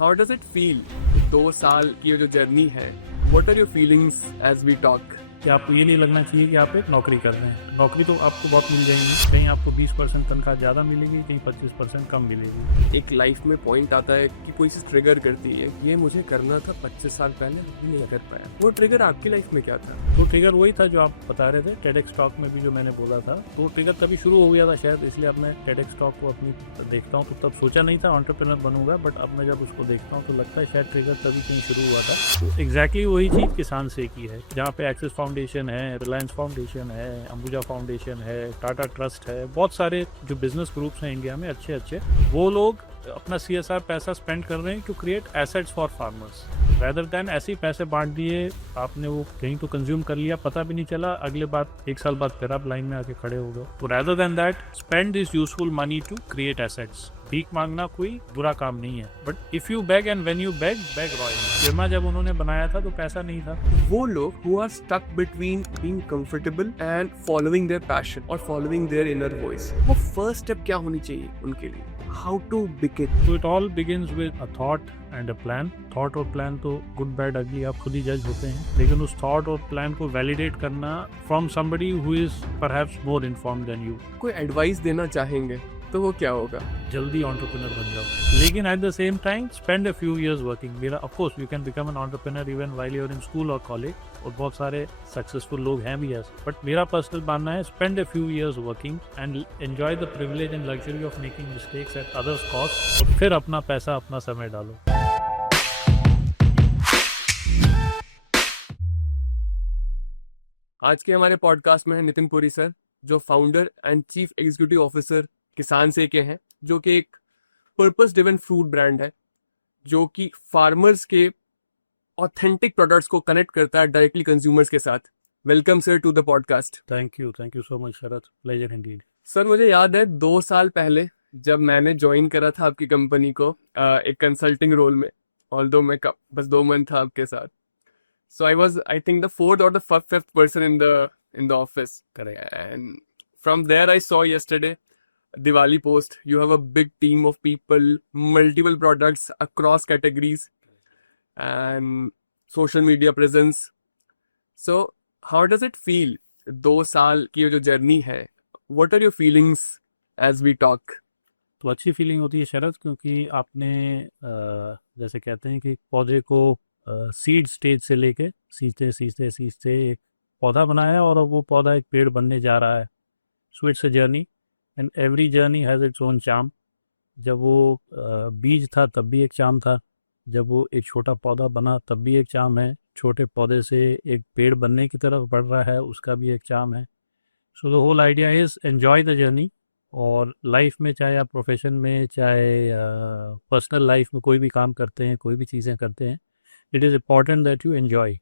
How does it feel 2 साल की ये जो जर्नी है, what are your feelings as we talk? कि आपको ये नहीं लगना चाहिए कि आप एक नौकरी कर रहे हैं। नौकरी तो आपको बहुत मिल जाएंगी, कहीं आपको 20% तनख्वाह ज़्यादा मिलेगी, कहीं 25% कम मिलेगी। एक लाइफ में पॉइंट आता है कि कोई चीज ट्रिगर करती है, ये मुझे करना था 25 साल पहले, अभी नहीं कर पाया। वो ट्रिगर आपकी लाइफ में क्या था? तो ट्रिगर वही था जो आप बता रहे थे, टेडेक्स टॉक में भी जो मैंने बोला था। तो ट्रिगर तभी शुरू हो गया था शायद, इसलिए अब मैं टेडेक्स टॉक को अपनी देखता हूँ। तो तब सोचा नहीं था एंटरप्रेन्योर बनूंगा, बट अब मैं जब उसको देखता हूँ तो लगता है शायद ट्रिगर तभी कहीं शुरू हुआ था। एग्जैक्टली वही चीज़ किसान से की है, जहाँ पे एक्सिस फाउंडेशन है, रिलायंस फाउंडेशन है, अंबुजा फाउंडेशन है, टाटा ट्रस्ट है, बहुत सारे जो बिजनेस ग्रुप्स हैं इंडिया में अच्छे अच्छे, वो लोग अपना CSR पैसा स्पेंड कर रहे हैं to create assets for farmers, rather than ऐसे ही पैसे बांट दिए आपने, वो कहीं तो कंज्यूम कर लिया, पता भी नहीं चला, अगले बात 1 साल बाद फिर आप लाइन में आके खड़े हो गए। तो rather than that spend this useful money to create assets. भीख मांगना कोई बुरा काम नहीं है, but if you beg and when you beg royal. फिरमा जब उन्होंने बनाया था तो पैसा नहीं था। वो लोग who are stuck between being comfortable and following their passion और फॉलोइंग देयर इनर वॉइस, वो फर्स्ट स्टेप क्या होनी चाहिए उनके लिए? How to begin? So it all begins with a thought and a plan. Thought और प्लान तो good bad ugly आप खुद ही जज होते हैं, लेकिन उस थॉट और प्लान को वैलिडेट करना from somebody who is perhaps more informed than you। कोई एडवाइस देना चाहेंगे तो वो क्या होगा? जल्दी एंटरप्रेन्योर बन जाओ, लेकिन at the same time spend a few years working. मेरा of course you can become an entrepreneur even while you are in school और कॉलेज, और बहुत सारे सक्सेसफुल लोग हैं भी ऐसे, बट मेरा पर्सनल मानना है spend a few years working and enjoy the privilege and luxury of making mistakes at others cost, और फिर अपना पैसा अपना समय डालो। आज के हमारे पॉडकास्ट में है नितिन पुरी सर, जो founder and chief executive officer किसान से के हैं, जो कि एक पर्पस ड्रिवन फूड ब्रांड है, जो कि फार्मर्स के ऑथेंटिक प्रोडक्ट्स को कनेक्ट करता है डायरेक्टली कंज्यूमर्स के साथ। Welcome sir to the podcast. Thank you so much Sharad, pleasure indeed. Sir, मुझे याद है 2 साल पहले जब मैंने ज्वाइन करा था आपकी कंपनी को एक कंसल्टिंग रोल में, ऑल्दो मैं बस 2 मंथ था आपके साथ। So I was, I think, the fourth or the fifth person in the office. Correct. And from there, I saw yesterday Diwali post. You have a big team of people, multiple products across categories, and social media presence. So how does it feel? 2 साल की ये जो journey है, what are your feelings as we talk? तो अच्छी feeling होती है शरद, क्योंकि आपने जैसे कहते हैं कि पौधे को सीड स्टेज से लेके सींचते सींचते सींचते एक पौधा बनाया, और अब वो पौधा एक पेड़ बनने जा रहा है। So it's a journey and every journey has its own charm. जब वो बीज था तब भी एक चार्म था, जब वो एक छोटा पौधा बना तब भी एक चार्म है, छोटे पौधे से एक पेड़ बनने की तरफ बढ़ रहा है उसका भी एक चार्म है। So the whole idea is enjoy the journey. और लाइफ में, चाहे आप प्रोफेशन में, चाहे पर्सनल लाइफ में कोई भी काम करते हैं, कोई भी चीज़ें करते हैं, it is important that you enjoy.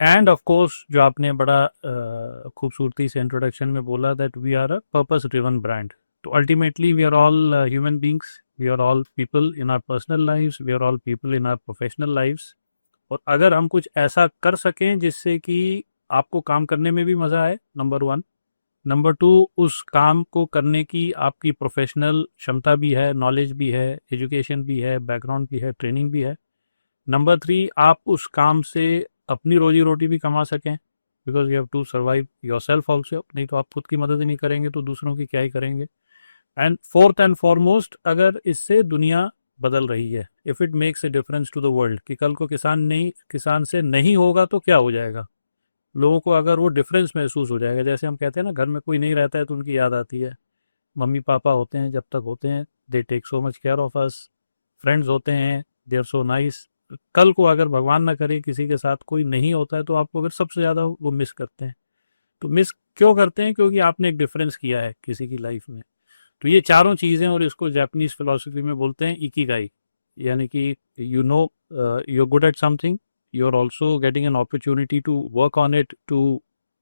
And of course जो आपने बड़ा खूबसूरती से इंट्रोडक्शन में बोला, that we are a purpose driven brand. तो ultimately we are all human beings, we are all people in our personal lives, we are all people in our professional lives. और अगर हम कुछ ऐसा कर सकें जिससे कि आपको काम करने में भी मज़ा आए, नंबर 1। नंबर 2, उस काम को करने की आपकी प्रोफेशनल क्षमता भी है, नॉलेज भी है, एजुकेशन भी है, बैकग्राउंड भी है, ट्रेनिंग भी है। नंबर 3, आप उस काम से अपनी रोजी रोटी भी कमा सकें, because you have to survive yourself also. नहीं तो आप खुद की मदद ही नहीं करेंगे तो दूसरों की क्या ही करेंगे। एंड फोर्थ एंड फॉरमोस्ट, अगर इससे दुनिया बदल रही है, if it makes a difference to the world, कि कल को किसान से नहीं होगा तो क्या हो जाएगा, लोगों को अगर वो डिफरेंस महसूस हो जाएगा। जैसे हम कहते हैं ना, घर में कोई नहीं रहता है तो उनकी याद आती है। मम्मी पापा होते हैं, जब तक होते हैं, they take so much care of us. Friends होते हैं, दे आर सो नाइस। कल को अगर भगवान ना करे किसी के साथ कोई नहीं होता है तो आपको अगर सबसे ज़्यादा वो मिस करते हैं। तो मिस क्यों करते हैं? क्योंकि आपने एक डिफरेंस किया है किसी की लाइफ में। तो ये चारों चीज़ें, और इसको जापानीज फिलोसफी में बोलते हैं इकिगाई, यानी कि you know you are good at something, you are also getting an opportunity to work on it to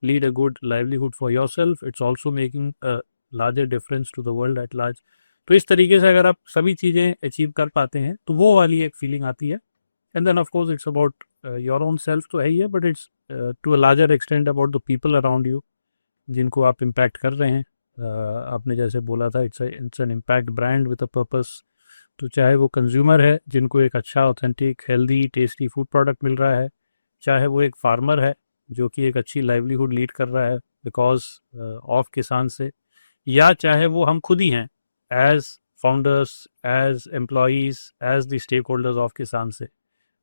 lead a good livelihood for yourself. It's also making a larger difference to the world at large. तो इस तरीके से अगर आप सभी चीज़ें achieve कर पाते हैं तो वो वाली एक फीलिंग आती है। And then of course it's about your own self तो है ही है, but it's to a larger extent about the people around you, जिनको आप इम्पैक्ट कर रहे हैं। आपने जैसे बोला था, it's an impact brand with a purpose. तो चाहे वो कंज्यूमर है जिनको एक अच्छा authentic healthy tasty food product मिल रहा है, चाहे वो एक फार्मर है जो कि एक अच्छी लाइवलीहुड लीड कर रहा है बिकॉज ऑफ किसान से, या चाहे वो हम खुद ही हैं as founders, as employees, as the stakeholders of Kisan Se.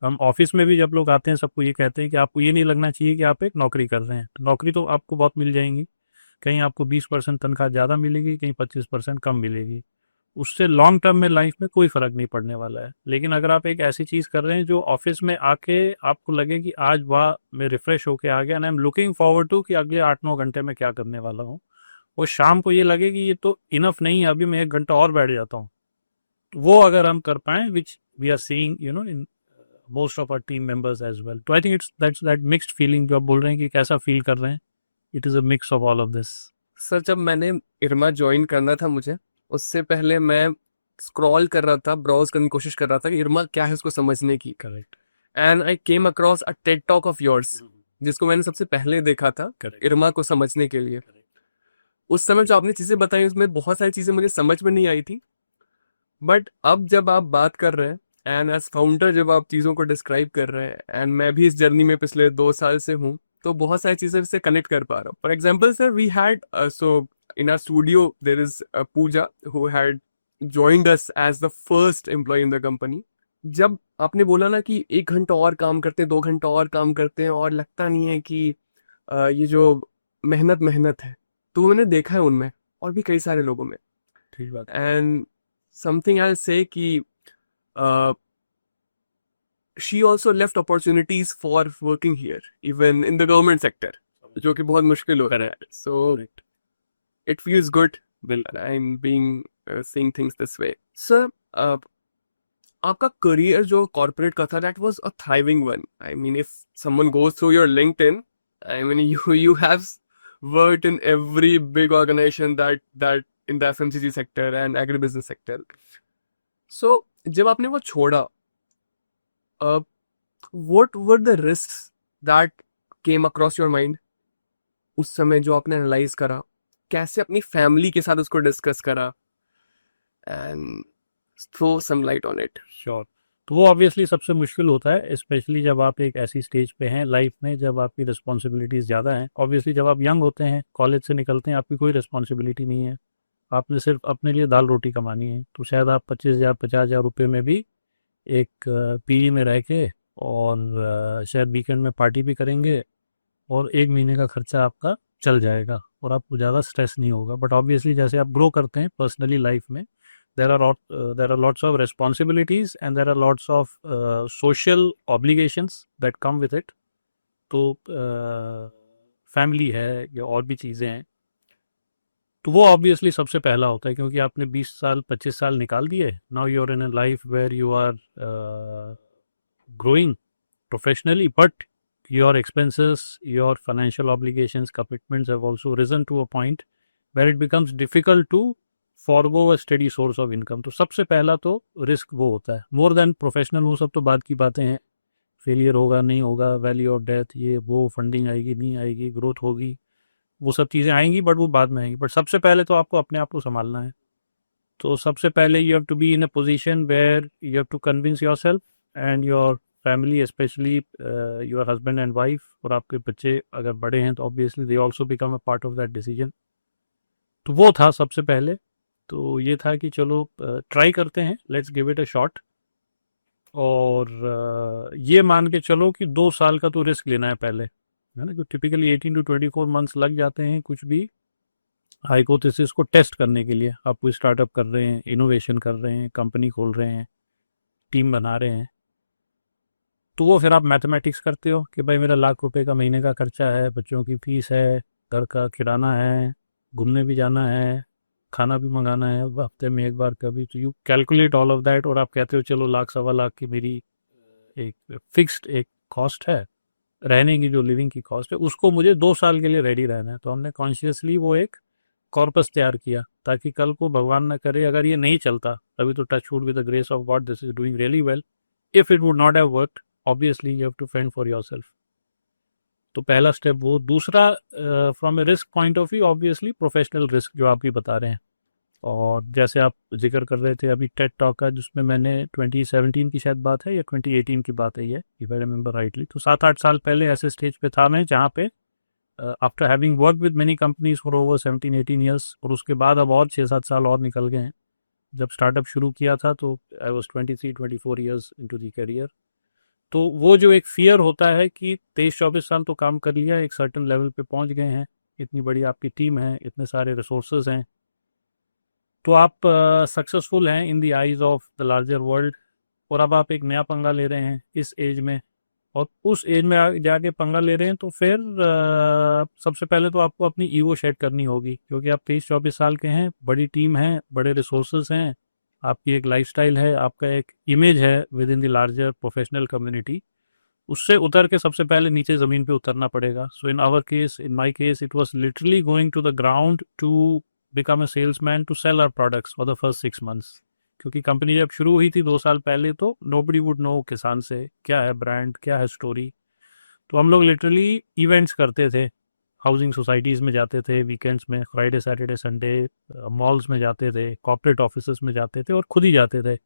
हम ऑफिस में भी जब लोग आते हैं सबको ये कहते हैं कि आपको ये नहीं लगना चाहिए कि आप एक नौकरी कर रहे हैं। तो नौकरी तो आपको बहुत मिल जाएंगी, कहीं आपको 20% तनख्वाह ज़्यादा मिलेगी, कहीं 25% कम मिलेगी, उससे लॉन्ग टर्म में लाइफ में कोई फ़र्क नहीं पड़ने वाला है। लेकिन अगर आप एक ऐसी चीज़ कर रहे हैं जो ऑफिस में आके आपको लगे कि आज वाह मैं रिफ़्रेश होके आ गया and I am looking forward to कि अगले 8-9 घंटे में क्या करने वाला हूँ, और शाम को ये लगे कि ये तो इनफ नहीं है, अभी मैं 1 घंटा और बैठ जाता हूँ, वो अगर हम कर पाएँ which we are seeing in most of our team members as well, तो I think it's that mixed feeling जो आप बोल रहे हैं कि कैसा फील कर रहे हैं, it is a mix of all of this. Sir जब मैंने इरमा ज्वाइन करना था मुझे, उससे पहले मैं स्क्रॉल कर रहा था, ब्राउज करने की कोशिश कर रहा था कि इरमा क्या है उसको समझने की। Correct. And I came across a TED talk of yours, जिसको मैंने सबसे पहले देखा था करेक्ट। इरमा को समझने के लिए। उस समय जो आपने चीज़ें बताई उसमें बहुत सारी चीज़ें मुझे समझ में नहीं आई थी, बट अब जब आप बात कर रहे हैं एंड एज फाउंडर जब आप चीज़ों को डिस्क्राइब कर रहे हैं, एंड मैं भी इस जर्नी में पिछले 2 साल से हूँ, तो बहुत सारी चीज़ें से कनेक्ट कर पा रहा हूँ। For example sir, we had so in our studio there is Pooja who had joined us as the first employee in the company। जब आपने बोला ना कि 1 घंटा और काम करते हैं, 2 घंटा और काम करते हैं और लगता नहीं है कि ये जो मेहनत मेहनत है, तो वो मैंने देखा है उनमें और भी कई सारे लोगों में। ठीक बात। एंड समथिंग आई से कि she also left opportunities for working here even in the government sector, जो कि बहुत मुश्किल होता है। So correct. it feels good बिल्कुल। I'm being seeing things this way। Sir, आपका करियर जो कॉर्पोरेट का था, that was a thriving one। I mean if someone goes through your LinkedIn, I mean you have worked in every big organization that in the FMCG sector and agribusiness sector। So जब आपने वो छोड़ा, what were the risks that came across your mind उस समय जो आपने analyse करा, कैसे अपनी फैमिली के साथ उसको डिस्कस करा, and throw some light on it. Sure. तो वो ऑब्वियसली सबसे मुश्किल होता है, स्पेशली जब आप एक ऐसी स्टेज पे हैं लाइफ में जब आपकी रिस्पॉन्सिबिलिटीज़ ज़्यादा हैं। ऑब्वियसली जब आप यंग होते हैं, कॉलेज से निकलते हैं, आपकी कोई रिस्पॉन्सिबिलिटी नहीं है, आपने सिर्फ अपने लिए दाल रोटी कमानी है। तो शायद आप 25,000 50,000 रुपये में भी एक पीजी में रह के और शायद वीकेंड में पार्टी भी करेंगे और 1 महीने का खर्चा आपका चल जाएगा और आपको ज़्यादा स्ट्रेस नहीं होगा। बट ऑब्वियसली जैसे आप ग्रो करते हैं पर्सनली लाइफ में, there are lots of responsibilities and there are lots of social obligations that come with it। तो फैमिली है या और भी चीज़ें हैं, तो वो ऑब्वियसली सबसे पहला होता है क्योंकि आपने 20 साल 25 साल निकाल दिए। Now you are in a life where you are growing professionally, but your expenses, your financial obligations, commitments have also risen to a point where it becomes difficult to forgo a steady source of income। तो सबसे पहला तो risk वो होता है, more than professional. वो सब तो बाद की बातें हैं, फेलियर होगा नहीं होगा, वैल्यू ऑफ डेथ, ये वो, फंडिंग आएगी नहीं आएगी, ग्रोथ होगी, वो सब चीज़ें आएंगी बट वो बाद में आएंगी। बट सबसे पहले तो आपको अपने आप को संभालना है। तो सबसे पहले you have to be in a position where you have to convince your self and your family, specially your husband and wife, और आपके बच्चे अगर बड़े हैं तो obviously they also become a part of that decision. तो वो था सबसे पहले। तो ये था कि चलो ट्राई करते हैं, let's give it a shot, और ये मान के चलो कि 2 साल का तो रिस्क लेना है पहले, है ना। जो टिपिकली 18 to 24 मंथ्स लग जाते हैं कुछ भी हाइपोथेसिस को टेस्ट करने के लिए। आप कोई स्टार्टअप कर रहे हैं, इनोवेशन कर रहे हैं, कंपनी खोल रहे हैं, टीम बना रहे हैं, तो वो फिर आप मैथमेटिक्स करते हो कि भाई मेरा ₹1,00,000 का महीने का खर्चा है, बच्चों की फीस है, घर का किराना है, घूमने भी जाना है, खाना भी मंगाना है हफ्ते में 1 बार कभी। तो you calculate all of that और आप कहते हो चलो 1,00,000 सवा लाख की मेरी एक फिक्स्ड एक कॉस्ट है, रहने की जो लिविंग की कॉस्ट है, उसको मुझे 2 साल के लिए रेडी रहना है। तो हमने कॉन्शियसली वो एक कॉर्पस तैयार किया ताकि कल को भगवान न करे अगर ये नहीं चलता, अभी तो touch wood with the grace of God this is doing really well, if it would not have worked obviously you have to fend for yourself. तो पहला स्टेप वो। दूसरा, from a risk point of view, obviously professional risk जो आप भी बता रहे हैं, और जैसे आप जिक्र कर रहे थे अभी टेड टॉक का, जिसमें मैंने 2017 की शायद बात है या 2018 की बात है ये, इफ आई रिमेंबर राइटली, तो 7-8 साल पहले ऐसे स्टेज पे था मैं जहाँ पे after having work with many companies for over 17-18 years, और उसके बाद अब और 6-7 साल और निकल गए हैं। जब स्टार्टअप शुरू किया था तो I was 23-24 years into the career. तो वो जो एक फियर होता है कि 23-24 साल तो काम कर लिया, एक सर्टन लेवल पे पहुंच गए हैं, इतनी बड़ी आपकी टीम है, इतने सारे रिसोर्सेज हैं, तो आप सक्सेसफुल हैं in the eyes of the larger world. और अब आप एक नया पंगा ले रहे हैं इस एज में, और उस एज में जाके पंगा ले रहे हैं, तो फिर सबसे पहले तो आपको अपनी ईगो शेड करनी होगी, क्योंकि आप 23-24 साल के हैं, बड़ी टीम है, बड़े रिसोर्सेज हैं, आपकी एक लाइफस्टाइल है, आपका एक इमेज है with in the larger professional community. उससे उतर के सबसे पहले नीचे ज़मीन पे उतरना पड़ेगा। So in our case, in my case, it was literally going to the ground to become a salesman to sell our products for the first 6 months. क्योंकि कंपनी जब शुरू हुई थी 2 साल पहले, तो नोबडी वुड नो किसान से क्या है ब्रांड, क्या है स्टोरी। तो हम लोग लिटरली इवेंट्स करते थे, हाउसिंग सोसाइटीज़ में जाते थे वीकेंड्स में, फ्राइडे सैटरडे संडे, मॉल्स में जाते थे, कॉर्पोरेट ऑफिस में जाते थे और खुद ही जाते थे।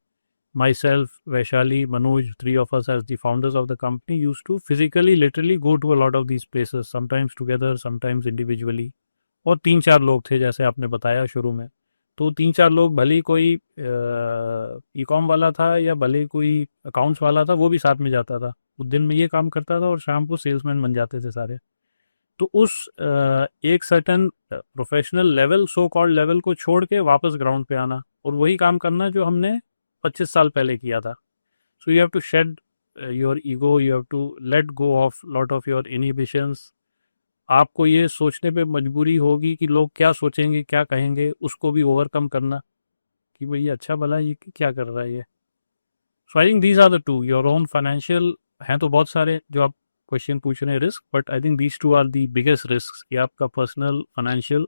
Myself, Vaishali, Manoj, three of us as the founders of the company used to physically, literally go to a lot of these places, sometimes together, sometimes individually. और 3-4 लोग थे जैसे आपने बताया शुरू में, तो 3-4 लोग, भले ही कोई ई कॉम वाला था या भले ही कोई अकाउंट्स वाला था, वो भी साथ में जाता था। वो दिन में ये काम करता था और शाम को सेल्समैन बन जाते थे सारे। तो उस एक certain professional level, so called level को छोड़ के वापस ग्राउंड पे आना और वही काम करना जो हमने 25 साल पहले किया था। So you have to shed your ego, you have to let go of lot of your inhibitions. आपको ये सोचने पे मजबूरी होगी कि लोग क्या सोचेंगे, क्या कहेंगे, उसको भी ओवरकम करना कि भाई ये अच्छा भला ये क्या कर रहा है ये। So I think these are the two, your own financial, हैं तो बहुत सारे जो आप क्वेश्चन पूछ रहे हैं risk, but I think these two are the biggest risk, कि आपका personal financial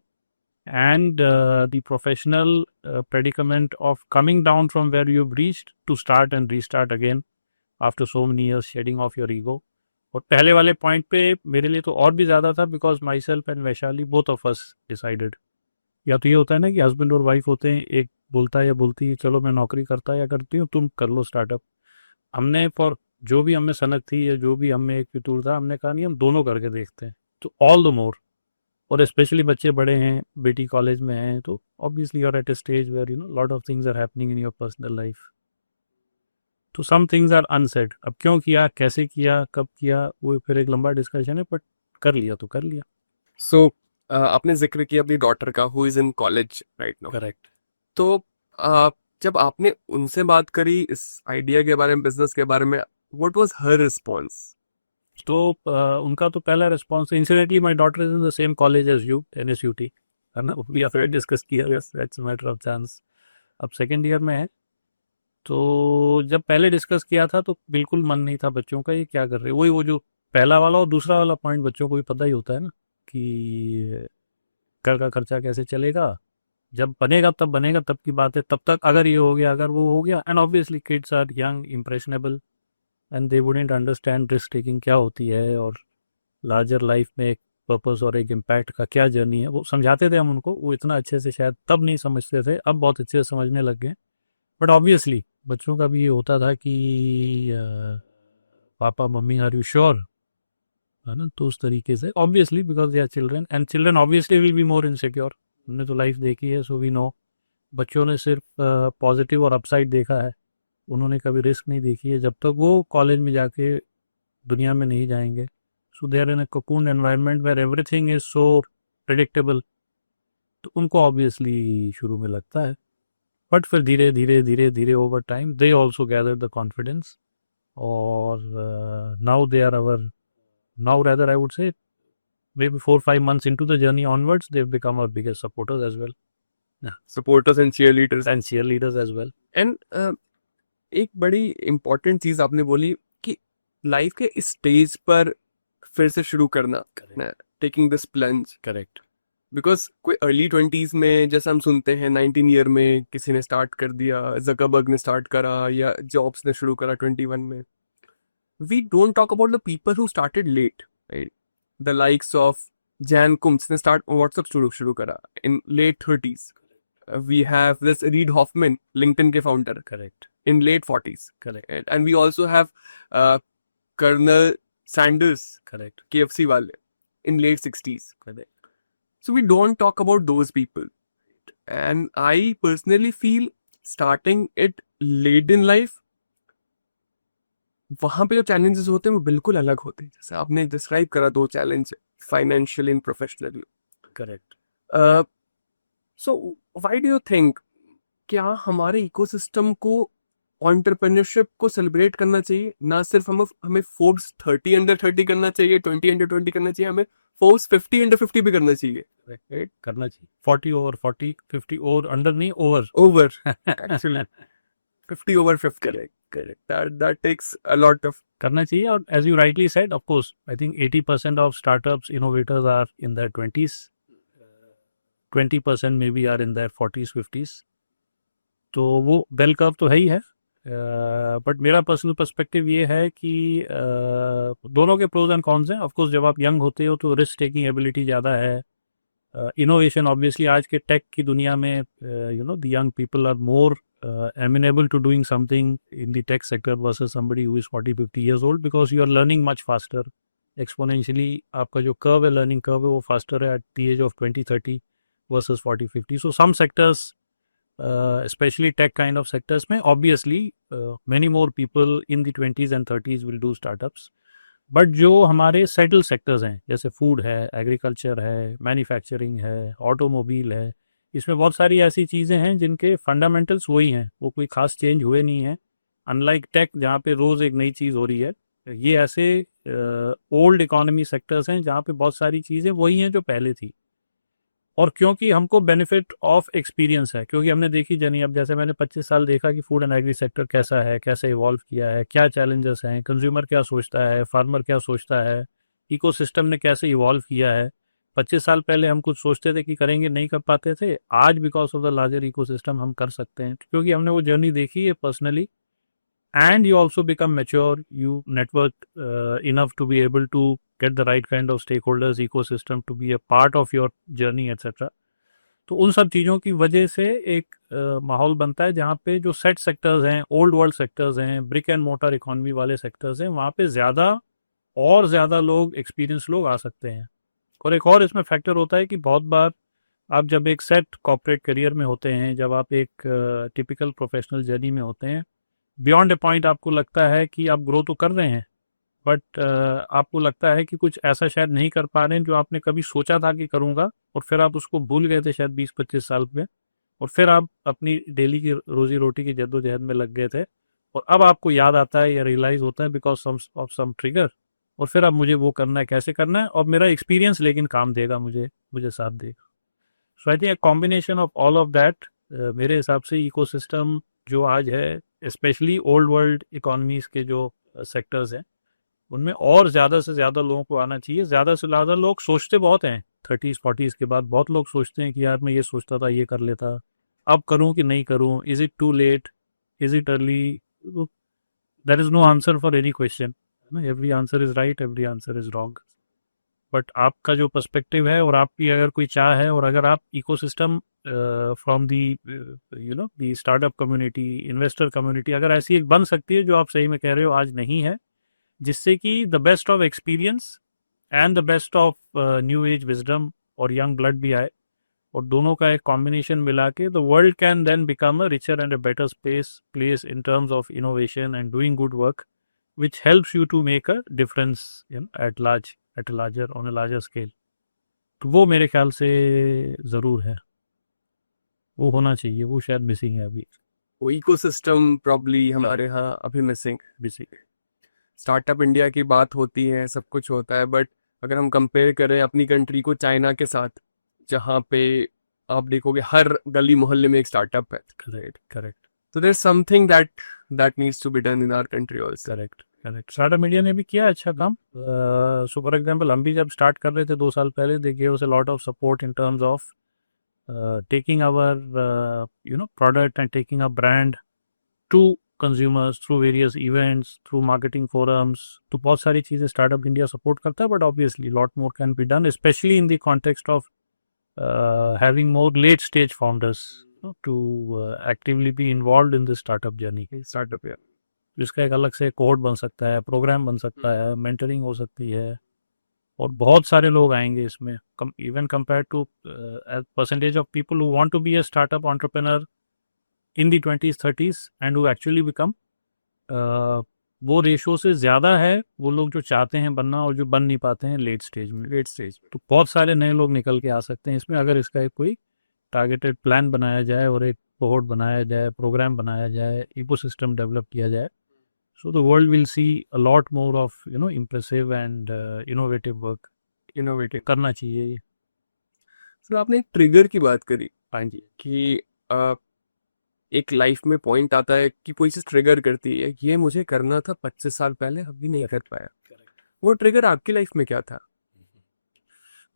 and the professional predicament of coming down from where you've reached to start and restart again after so many years shedding off your ego. और पहले वाले point पे मेरे लिए तो और भी ज़्यादा था, because my self and Vaishali both of us decided. या तो ये होता है ना कि हस्बैंड और वाइफ होते हैं, एक बोलता है या बोलती है चलो मैं नौकरी करता या करती हूँ, तुम कर लो स्टार्टअप। हमने फॉर जो भी हमें सनक थी या जो भी हमें एक फितूर था, हमने कहा नहीं हम दोनों करके देखते हैं, तो ऑल द मोर। और स्पेशली बच्चे बड़े हैं, बेटी कॉलेज में है, तो obviously you are at a stage where you know lot of things are happening in your personal life. तो सम थिंग्स आर अनसेड। अब क्यों किया, कैसे किया, कब किया, वो फिर एक लंबा डिस्कशन है, बट कर लिया तो कर लिया। सो आपने जिक्र किया अपनी डॉटर का, who is in college right now. Correct. तो जब आपने उनसे बात करी इस आइडिया के बारे में, बिजनेस के बारे में, व्हाट वाज हर रिस्पॉन्स? तो उनका तो पहला response, incidentally my daughter is in the same college as you, NSUT, है ना, वी हैव डिस्कस किया, that's a matter of chance. अब सेकेंड ईयर में है, तो जब पहले डिस्कस किया था तो बिल्कुल मन नहीं था बच्चों का, ये क्या कर रहे हैं, वही वो जो पहला वाला और दूसरा वाला पॉइंट बच्चों को भी पता ही होता है ना, कि घर का खर्चा कैसे चलेगा, जब बनेगा तब बनेगा, तब की बात है, तब तक अगर ये हो गया, अगर वो हो गया। And obviously kids are young, impressionable, and they wouldn't understand risk taking क्या होती है, और लार्जर लाइफ में एक पर्पस और एक इम्पैक्ट का क्या जर्नी है। वो समझाते थे हम उनको, वो इतना अच्छे से शायद तब नहीं समझते थे, अब बहुत अच्छे से समझने लग गए। बट ऑब्वियसली बच्चों का भी ये होता था कि papa mummy are you sure, है ना, तो उस तरीके से obviously because they are children, and children obviously will be more insecure. हमने तो लाइफ देखी है, सो वी नो। बच्चों ने सिर्फ पॉजिटिव और अपसाइड देखा है, उन्होंने कभी रिस्क नहीं देखी है, जब तक वो कॉलेज में जाके दुनिया में नहीं जाएंगे। So they are in a cocoon environment where everything is so predictable, तो उनको ऑब्वियसली शुरू में लगता है, बट फिर धीरे धीरे धीरे धीरे over time they also gather the confidence, और now they are our, now rather I would say maybe 4-5 months into the journey onwards, they've become our biggest supporters as well. Yeah. Supporters and cheerleaders. And cheerleaders as well. And एक बड़ी important चीज आपने बोली कि life के इस stage पर फिर से शुरू करना, Correct. Taking this plunge, Correct. Because कोई अर्ली 20s में जैसा हम सुनते हैं 19 ईयर में किसी ने स्टार्ट कर दिया, जकरबर्ग ने स्टार्ट करा या जॉब्स ने शुरू करा 21 में। We don't talk about the people who started late, right? The likes of Jan Koum's ने स्टार्ट व्हाट्सएप शुरू करा in late 30s। We have this Reid Hoffman, LinkedIn के founder, correct in late 40s. Correct And we also have Colonel Sanders, correct KFC वाले, in late 60s. Correct So we don't talk about those people. And I personally feel starting it late in life, वहाँ पे जो challenges होते हैं वो बिल्कुल अलग होते हैं. जैसे आपने describe करा 2 challenge, financially and professionally. Correct Uh, so why do you think क्या हमारे इकोसिस्टम को एंटरप्रेन्योरशिप को सेलिब्रेट करना चाहिए? ना सिर्फ हमें फोर्ब्स 30 अंडर 30 करना चाहिए, 20 अंडर 20 करना चाहिए, हमें फोर्ब्स 50 अंडर 50 भी करना चाहिए. राइट करना चाहिए 40 ओवर 40 50 ओवर अंडर नहीं over over actually 50 over 50. Correct. That takes a lot of. करना चाहिए और as you rightly said of course I think 80% of startups innovators are in their 20s 20% maybe are in their 40s 50s तो वो bell curve तो है ही है but मेरा पर्सनल पर्सपेक्टिव ये है कि दोनों के प्रोज एंड कॉन्स हैं ऑफ कोर्स जब आप यंग होते हो तो रिस्क टेकिंग एबिलिटी ज़्यादा है इनोवेशन ऑब्वियसली आज के टेक की दुनिया में you know the young people are more amenable to doing something in the tech sector versus somebody who is 40-50 years old because you are learning much faster exponentially आपका जो curve है learning curve है वो faster है at the age of 20-30 versus 40-50 so some sectors especially tech kind of sectors में obviously many more people in the 20s and 30s will do startups but जो हमारे settle sectors हैं जैसे food है agriculture है manufacturing है automobile है इसमें बहुत सारी ऐसी चीज़ें हैं जिनके फंडामेंटल्स वही हैं वो कोई खास चेंज हुए नहीं हैं अनलाइक टेक जहाँ पे रोज़ एक नई चीज़ हो रही है ये ऐसे ओल्ड इकोनॉमी सेक्टर्स हैं जहाँ पे बहुत सारी चीज़ें वही हैं जो पहले थी और क्योंकि हमको बेनिफिट ऑफ एक्सपीरियंस है क्योंकि हमने देखी जर्नी अब जैसे मैंने 25 साल देखा कि फूड एंड एग्री सेक्टर कैसा है कैसे इवॉल्व किया है क्या चैलेंजेस हैं कंज्यूमर क्या सोचता है फार्मर क्या सोचता है इकोसिस्टम ने कैसे इवॉल्व किया है 25 साल पहले हम कुछ सोचते थे कि करेंगे नहीं कर पाते थे आज because of the larger ecosystem हम कर सकते हैं क्योंकि हमने वो जर्नी देखी है personally and you also become mature you network enough to be able to get the right kind of stakeholders ecosystem to be a part of your journey etc तो उन सब चीज़ों की वजह से एक माहौल बनता है जहाँ पे जो सेट सेक्टर्स हैं ओल्ड वर्ल्ड सेक्टर्स हैं ब्रिक एंड मोटर इकोनॉमी वाले सेक्टर्स हैं वहाँ पे ज़्यादा और ज़्यादा लोग एक्सपीरियंस लोग आ सकते हैं और एक और इसमें फैक्टर होता है कि बहुत बार आप जब एक सेट कॉर्पोरेट करियर में होते हैं जब आप एक टिपिकल प्रोफेशनल जर्नी में होते हैं बियॉन्ड ए पॉइंट आपको लगता है कि आप ग्रो तो कर रहे हैं बट आपको लगता है कि कुछ ऐसा शायद नहीं कर पा रहे हैं जो आपने कभी सोचा था कि करूँगा और फिर आप उसको भूल गए थे शायद 20-25 साल में और फिर आप अपनी डेली की रोजी रोटी की जद्दोजहद में लग गए थे और अब आपको याद आता है या रियलाइज़ होता है बिकॉज ऑफ सम ट्रिगर और फिर अब मुझे वो करना है कैसे करना है और मेरा एक्सपीरियंस लेकिन काम देगा मुझे साथ देगा so I think combination of all of that मेरे हिसाब से इकोसिस्टम जो आज है स्पेशली ओल्ड वर्ल्ड इकोनॉमीज़ के जो सेक्टर्स हैं उनमें और ज़्यादा से ज़्यादा लोगों को आना चाहिए ज़्यादा से ज़्यादा लोग सोचते बहुत हैं 30s 40s के बाद बहुत लोग सोचते हैं कि यार मैं ये सोचता था ये कर लेता अब करूं कि नहीं करूं is it too late is it early there is no answer for any question every answer is right every answer is wrong but आपका जो पर्सपेक्टिव है और आपकी अगर कोई चाह है और अगर आप ecosystem from the you know the startup community investor community अगर ऐसी एक बन सकती है जो आप सही में कह रहे हो आज नहीं है जिससे कि the best of experience and the best of new age wisdom और यंग ब्लड भी आए और दोनों का एक कॉम्बिनेशन मिला के the world can then become a richer and a better place in terms of innovation and doing good work which helps you to make a difference at a larger scale तो वो मेरे ख्याल से ज़रूर है वो होना चाहिए वो शायद मिसिंग है अभी वो इकोसिस्टम प्रॉब्ली हमारे यहाँ अभी मिसिंग स्टार्टअप इंडिया की बात होती है सब कुछ होता है बट अगर हम कंपेयर करें अपनी कंट्री को चाइना के साथ जहाँ पे आप देखोगे हर गली मोहल्ले में एक स्टार्टअप है करेक्ट तो there something that needs to be done in our country also correct startup India ने भी किया अच्छा काम सो फॉर एग्जांपल हम भी जब स्टार्ट कर रहे थे 2 साल पहले they give us a lot of support in terms of taking our product and taking our brand to consumers through various events through marketing forums तो बहुत सारी चीज़ें स्टार्टअप इंडिया सपोर्ट करता है but obviously lot more can be done specially in the context of having more late stage founders to actively be involve in the startup journey. Startup या जिसका एक अलग से कोड बन सकता है, प्रोग्राम बन सकता हम्म, है, मेंटरिंग हो सकती है, और बहुत सारे लोग आएंगे इसमें। Even compare to percentage of people who want to be a startup entrepreneur in the 20s 30s and who actually become, वो रेशो से ज़्यादा है वो लोग जो चाहते हैं बनना और जो बन नहीं पाते हैं लेट स्टेज में। लेट स्टेज में। तो बहुत सारे नए लोग निकल के आ सकते हैं इसमें, अगर इसका एक कोई टारगेटेड प्लान बनाया जाए और एक कोहोर्ट बनाया जाए, प्रोग्राम बनाया जाए, इकोसिस्टम डेवलप किया जाए। So the world will see a lot more of impressive and innovative work innovative. करना चाहिए ये। फिर आपने एक ट्रिगर की बात करी हाँ जी। कि अ, एक लाइफ में पॉइंट आता है कि कोई चीज़ ट्रिगर करती है, ये मुझे करना था 25 साल पहले, अभी नहीं कर पाया। वो ट्रिगर आपकी लाइफ में क्या था?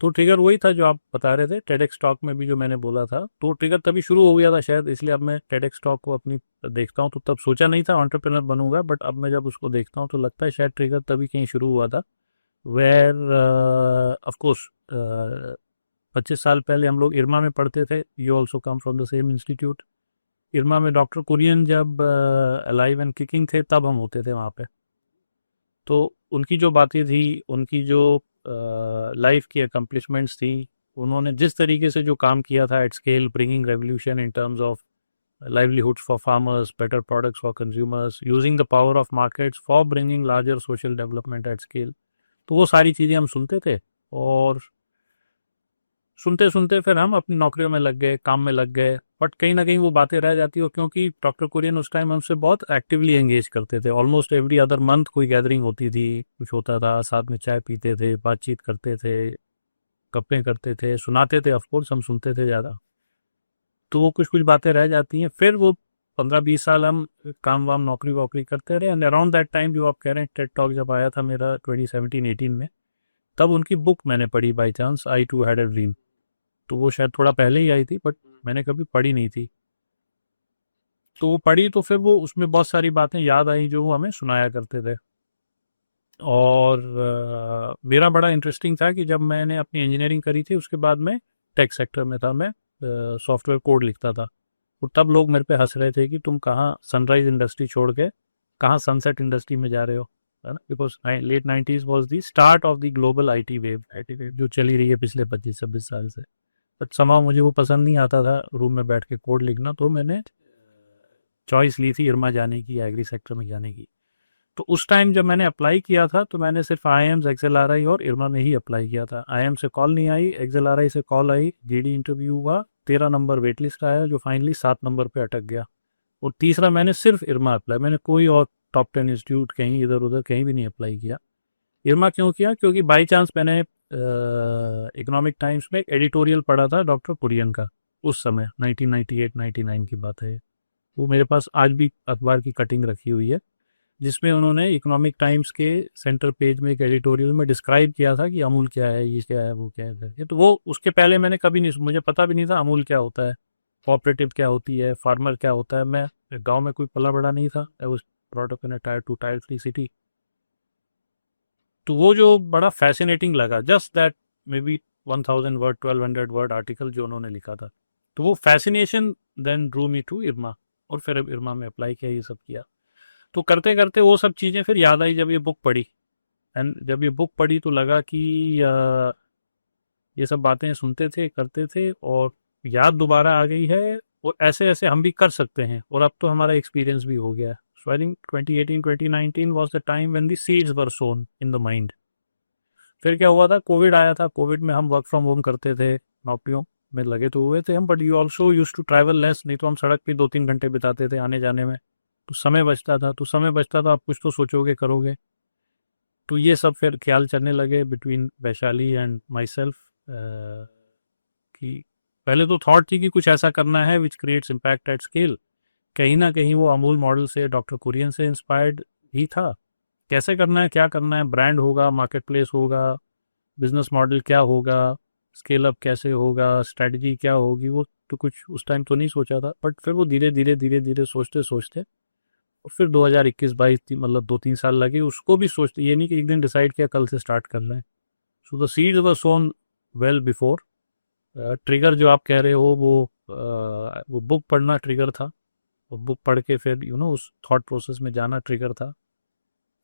तो ट्रिगर वही था जो आप बता रहे थे, टेडेक्स टॉक में भी जो मैंने बोला था। तो ट्रिगर तभी शुरू हो गया था शायद, इसलिए अब मैं टेडेक्स टॉक को अपनी देखता हूँ तो तब सोचा नहीं था एंटरप्रेन्योर बनूंगा, बट अब मैं जब उसको देखता हूँ तो लगता है शायद ट्रिगर तभी कहीं शुरू हुआ था। वेयर ऑफ कोर्स 25 साल पहले हम लोग इरमा में पढ़ते थे। You also come from the same institute. IRMA में डॉक्टर कुरियन जब अलाइव एंड किकिंग थे तब हम होते थे वहाँ पे। तो उनकी जो बातें थी, उनकी जो लाइफ की अकम्पलिशमेंट्स थी, उन्होंने जिस तरीके से जो काम किया था at scale, bringing revolution in terms of livelihoods for farmers, better products for consumers, using the power of markets for bringing larger social development at scale। तो वो सारी चीज़ें हम सुनते थे, और सुनते सुनते फिर हम अपनी नौकरियों में लग गए, काम में लग गए। बट कहीं ना कहीं वो बातें रह जाती हो, क्योंकि डॉक्टर कुरियन उस टाइम हमसे बहुत एक्टिवली एंगेज करते थे। ऑलमोस्ट एवरी अदर मंथ कोई गैदरिंग होती थी, कुछ होता था, साथ में चाय पीते थे, बातचीत करते थे, गप्पें करते थे, सुनाते थे। ऑफकोर्स हम सुनते थे ज़्यादा। तो वो कुछ कुछ बातें रह जाती हैं। फिर वो 15-20 साल हम काम वाम नौकरी वोकरी करते रहे, एंड अराउंड दैट टाइम जो आप कह रहे हैं टेड टॉक जब आया था मेरा 2017-18 में, तब उनकी बुक मैंने पढ़ी by chance, I too had a dream. तो वो शायद थोड़ा पहले ही आई थी, बट मैंने कभी पढ़ी नहीं थी। तो वो पढ़ी तो फिर वो उसमें बहुत सारी बातें याद आई जो वो हमें सुनाया करते थे। और मेरा बड़ा इंटरेस्टिंग था कि जब मैंने अपनी इंजीनियरिंग करी थी उसके बाद में टेक सेक्टर में था, मैं सॉफ्टवेयर कोड लिखता था। तो तब लोग मेरे पे हंस रहे थे कि तुम कहाँ सनराइज इंडस्ट्री छोड़ के कहाँ सनसेट इंडस्ट्री में जा रहे हो, है ना। Because late 90s was the start of the global IT wave जो चली रही है पिछले 25-26 साल से। बट समा मुझे वो पसंद नहीं आता था रूम में बैठ के कोड लिखना, तो मैंने चॉइस ली थी इरमा जाने की, एग्री सेक्टर में जाने की। तो उस टाइम जब मैंने अप्लाई किया था तो मैंने सिर्फ आईएम्स, एक्सएलआरआई और इरमा में ही अप्लाई किया था। आईएम से कॉल नहीं आई, एक्सएलआरआई से कॉल आई, जीडी इंटरव्यू हुआ, 13 नंबर वेट लिस्ट आया जो फाइनली 7 नंबर पे अटक गया। और तीसरा मैंने सिर्फ इरमा अप्लाई, मैंने कोई और टॉप 10 इंस्टीट्यूट कहीं इधर उधर कहीं भी नहीं अप्लाई किया। इरमा क्यों किया? क्योंकि बाई चांस मैंने इकोनॉमिक टाइम्स में एक एडिटोरियल पढ़ा था डॉक्टर कुरियन का, उस समय 1998-99 की बात है। वो मेरे पास आज भी अखबार की कटिंग रखी हुई है, जिसमें उन्होंने इकोनॉमिक टाइम्स के सेंटर पेज में एक एडिटोरियल में डिस्क्राइब किया था कि अमूल क्या है, ये क्या है, वो क्या है करके। तो वो उसके पहले मैंने कभी नहीं, मुझे पता भी नहीं था अमूल क्या होता है, कोऑपरेटिव क्या होती है, फार्मर क्या होता है। मैं गांव में कोई पला बड़ा नहीं था, I was brought up in a tier 2 tier 3 city. तो वो जो बड़ा फैसिनेटिंग लगा, just that maybe 1000 word 1200 word article जो उन्होंने लिखा था, तो वो fascination then drew me to IRMA. और फिर अब इरमा में अप्लाई किया, ये सब किया। तो करते करते वो सब चीज़ें फिर याद आई जब ये बुक पढ़ी। एंड जब ये बुक पढ़ी तो लगा कि ये सब बातें सुनते थे, करते थे, और याद दोबारा आ गई है, और ऐसे ऐसे हम भी कर सकते हैं, और अब तो हमारा एक्सपीरियंस भी हो गया है। So I think 2018-2019 was the time when the seeds were sown in the mind. फिर क्या हुआ था, कोविड आया था। कोविड में हम वर्क फ्रॉम होम करते थे, नौकरियों में लगे तो हुए थे हम, but you also use to travel less. नहीं तो हम सड़क पे 2-3 घंटे बिताते थे आने जाने में, तो समय बचता था। तो समय बचता था, आप कुछ तो सोचोगे, करोगे। तो ये सब फिर ख्याल चलने लगे between Vaishali and my self, कि पहले तो थॉट थी कि कुछ ऐसा करना है which creates impact at scale. कहीं ना कहीं वो अमूल मॉडल से, डॉक्टर कुरियन से इंस्पायर्ड ही था। कैसे करना है, क्या करना है, ब्रांड होगा, मार्केट प्लेस होगा, बिजनेस मॉडल क्या होगा, स्केल अप कैसे होगा, स्ट्रेटजी क्या होगी, वो तो कुछ उस टाइम तो नहीं सोचा था। बट फिर वो धीरे धीरे धीरे धीरे सोचते सोचते, और फिर 2021-22 मतलब 2-3 साल लगे उसको भी सोचते। ये नहीं कि एक दिन डिसाइड किया कल से स्टार्ट कर रहे हैं। So the seeds were sown well before. Trigger जो आप कह रहे हो वो वो बुक पढ़ना ट्रिगर था। वो बुक पढ़ के फिर उस थॉट प्रोसेस में जाना ट्रिगर था।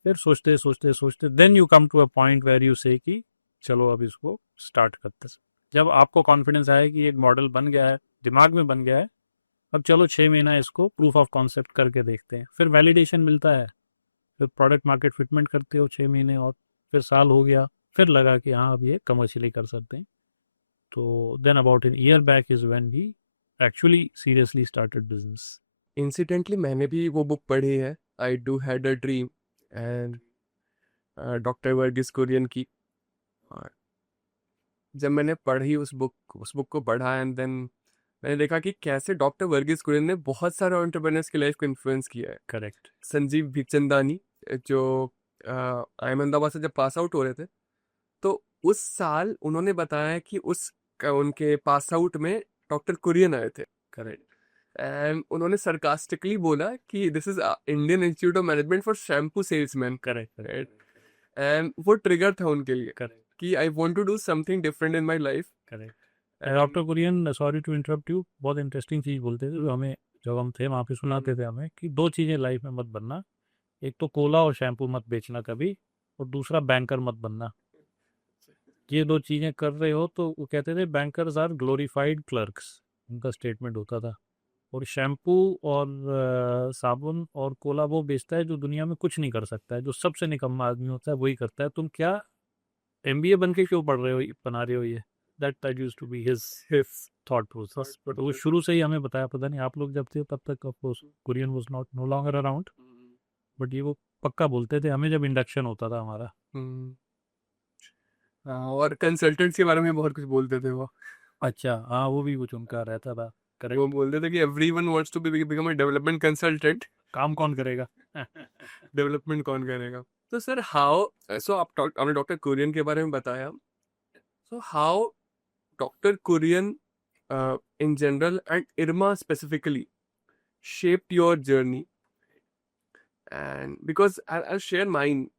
फिर सोचते सोचते सोचते then you come to a point where you say कि चलो अब इसको स्टार्ट करते हैं। जब आपको कॉन्फिडेंस आया कि एक मॉडल बन गया है, दिमाग में बन गया है, अब चलो 6 महीना इसको प्रूफ ऑफ कॉन्सेप्ट करके देखते हैं, फिर वैलिडेशन मिलता है, फिर प्रोडक्ट मार्केट फिटमेंट करते हो 6 महीने और फिर साल हो गया, फिर लगा कि हाँ अब ये कमर्शियली कर सकते हैं। तो then about an year back is when we actually seriously started business. Incidentally मैंने भी वो बुक पढ़ी है, I too had a dream, and doctor Verghese Kurien की। और जब मैंने पढ़ी उस बुक को पढ़ा, एंड देन मैंने देखा कि कैसे डॉक्टर वर्गीस कुरियन ने बहुत सारे एंटरप्रेन्योर्स की लाइफ को इन्फ्लुएंस किया है। करेक्ट। संजीव बिखचंदानी, जो IIM अहमदाबाद से जब पास आउट हो रहे थे, तो उस साल उन्होंने बताया कि उनके पास आउट में डॉक्टर कुरियन आए थे। करेक्ट। एंड उन्होंने सरकास्टिकली बोला कि this is Indian Institute of Management for shampoo salesman. Correct. And वो ट्रिगर था उनके लिए करेक्ट। कि I want to do something different in my life. Correct. Doctor Kurien, sorry to interrupt you, बहुत interesting चीज़ बोलते थे जो हमें, जब हम थे वहाँ पे सुनाते थे हमें कि 2 चीज़ें लाइफ में मत बनना, एक तो कोला और शैम्पू मत बेचना कभी, और दूसरा बैंकर मत बनना। ये 2 चीज़ें कर रहे हो तो वो कहते थे बैंकर्स आर ग्लोरीफाइड क्लर्क्स, उनका स्टेटमेंट होता था। और शैम्पू और साबुन और कोला वो बेचता है जो दुनिया में कुछ नहीं कर सकता है, जो सबसे निकम्मा आदमी होता है वही करता है। तुम क्या MBA बन के क्यों पढ़ रहे हो, बना रहे हो ये? That used to be his thought process. But वो शुरू से ही हमें बताया, पता नहीं आप लोग जब थे तब तक of course Kurien was not no longer around, but ये वो पक्का बोलते थे हमें जब इंडक्शन होता था हमारा। और कंसल्टेंट्स के बारे में बहुत कुछ बोलते थे वो। अच्छा, हाँ, वो भी कुछ उनका रहता था। वो करेक्ट। बोलते थे कि everyone wants to become a development consultant, काम कौन करेगा? डेवलपमेंट कौन करेगा। तो सर आपने डॉक्टर कुरियन के बारे में बताया, so how doctor Kurien in general and IRMA specifically shaped your journey? And because I'll share mine,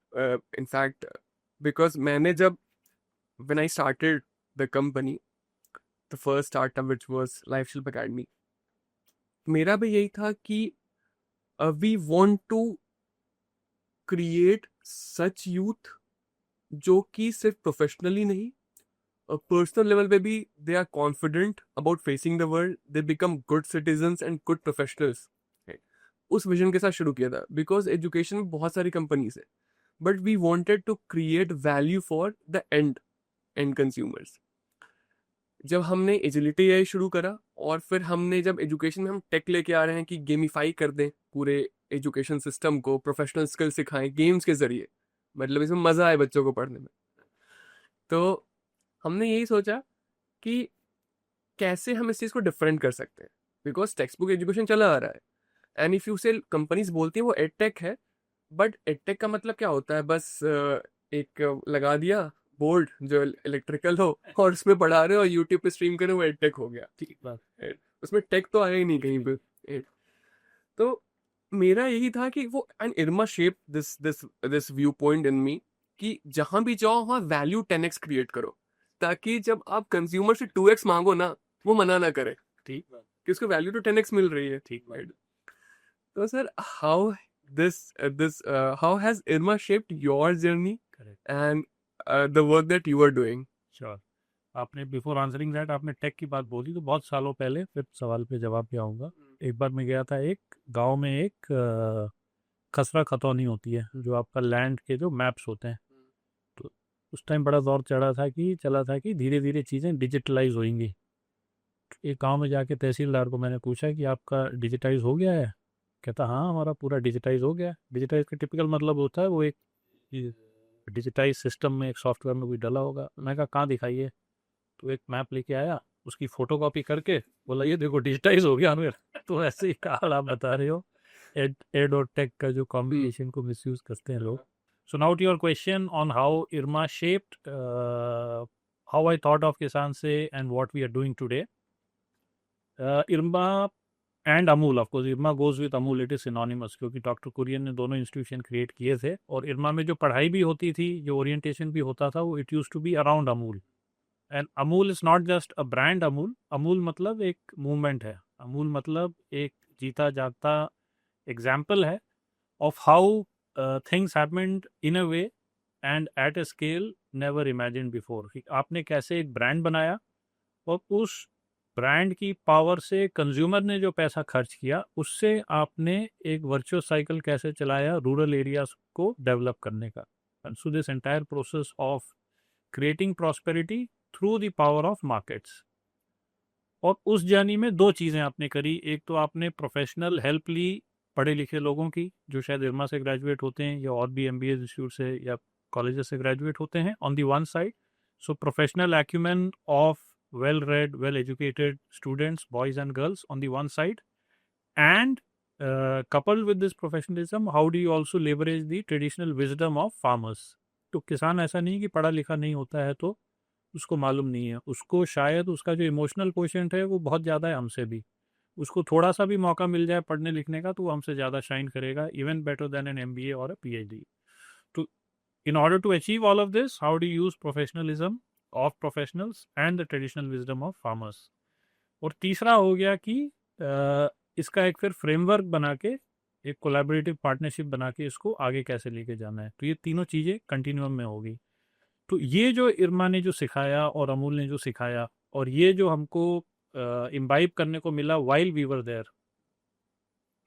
in fact, because when I started the company, the first startup which was LifeShilp Academy, मेरा भी यही था कि we want to create such youth जो कि सिर्फ professionally नहीं, personal level पे भी they are confident about facing the world, they become good citizens and good professionals. उस विजन के साथ शुरू किया था, बिकॉज एजुकेशन में बहुत सारी कंपनीज है, but we wanted to create value for the end consumers. जब हमने एजिलिटी AI शुरू करा, और फिर हमने जब एजुकेशन में हम टेक लेके आ रहे हैं कि गेमिफाई कर दें पूरे एजुकेशन सिस्टम को, प्रोफेशनल स्किल सिखाएं गेम्स के जरिए, मतलब इसमें मजा आए बच्चों को पढ़ने में, तो हमने यही सोचा कि कैसे हम इस चीज़ को डिफरेंट कर सकते हैं, बिकॉज टेक्स्ट बुक एजुकेशन चला आ रहा है, एंड इफ यू से कंपनीज बोलती है वो एडटेक है, बट एडटेक का मतलब क्या होता है? बस एक लगा दिया बोर्ड जो इलेक्ट्रिकल हो और उसमें पढ़ा रहे हो और यूट्यूब पे स्ट्रीम करे, वो एडटेक हो गया। ठीक बात। उसमें टेक तो आया ही नहीं कहीं पे। तो मेरा यही था कि वो, and IRMA shape this viewpoint in me कि जहां भी जाओ वहां वैल्यू 10x क्रिएट करो, ताकि जब आप कंज्यूमर से 2x मांगो ना, वो मना ना करे, ठीक बात। कि उसको वैल्यू तो 10x मिल रही है। ठीक बात। तो sir how has IRMA shaped your journey correct. and the work that you are doing? Sure. आपने बिफोर आंसरिंग दैट आपने टेक की बात बोली, तो बहुत सालों पहले, फिर सवाल पे जवाब पे आऊँगा। एक बार मैं गया था एक गांव में, एक खसरा खतौनी होती है, जो आपका लैंड के जो मैप्स होते हैं, तो उस टाइम बड़ा दौर चला था कि धीरे धीरे चीज़ें डिजिटलाइज होंगी। एक गांव में जाके तहसीलदार को मैंने पूछा कि आपका डिजिटाइज हो गया है? कहता हाँ हमारा पूरा डिजिटाइज हो गया है। डिजिटाइज का टिपिकल मतलब होता है वो एक डिजिटाइज सिस्टम में, एक सॉफ्टवेयर में कोई डला होगा। मैं कहा कहाँ दिखाइए? तो एक मैप लेके आया, उसकी फोटोकॉपी करके बोला ये देखो डिजिटाइज हो गया अनवर। तो ऐसे ही काल आप बता रहे हो, एड और टेक का जो कॉम्बिनेशन को मिसयूज करते हैं लोग। So now to your question on how IRMA shaped how I thought of Kisan Se and what we are doing today. IRMA and Amul, of course IRMA goes with Amul, it is synonymous, क्योंकि doctor Kurien ने दोनों institution create किए थे। और IRMA में जो पढ़ाई भी होती थी, जो ओरिएंटेशन भी होता था, वो it use to be around Amul, and Amul is not just a brand. Amul मतलब एक मूवमेंट है। अमूल मतलब एक जीता जागता एग्जाम्पल है of how things happened in a way and at a scale never imagined before। कि आपने कैसे एक ब्रांड बनाया और उस ब्रांड की पावर से कंज्यूमर ने जो पैसा खर्च किया उससे आपने एक वर्चुअस साइकिल कैसे चलाया रूरल एरियाज को डेवलप करने का। And so this entire process of creating prosperity through the power of markets. और उस जर्नी में दो चीज़ें आपने करी। एक तो आपने प्रोफेशनल हेल्प ली पढ़े लिखे लोगों की जो शायद इरमा से ग्रेजुएट होते हैं या और भी एमबीए इंस्टीट्यूट से या कॉलेजेस से ग्रेजुएट होते हैं on the one side. So professional acumen of well read well educated students boys and girls on the one side and coupled with this professionalism how do you also leverage the traditional wisdom of farmers। तो किसान ऐसा नहीं कि पढ़ा लिखा नहीं होता है तो उसको मालूम नहीं है, उसको शायद उसका जो इमोशनल कोशेंट है वो बहुत ज़्यादा है हमसे भी। उसको थोड़ा सा भी मौका मिल जाए पढ़ने लिखने का तो वो हमसे ज़्यादा शाइन करेगा, even better than an MBA और अ पीएचडी। तो in order to achieve all of this, how do you use professionalism of professionals and the traditional wisdom of farmers। और तीसरा हो गया कि इसका एक फिर फ्रेमवर्क बना के एक कोलैबोरेटिव पार्टनरशिप बना के इसको आगे कैसे लेके जाना है। तो ये तीनों चीज़ें कंटिन्यूम में होगी। तो ये जो इरमा ने जो सिखाया और अमूल ने जो सिखाया और ये जो हमको इम्बाइब करने को मिला while we were there,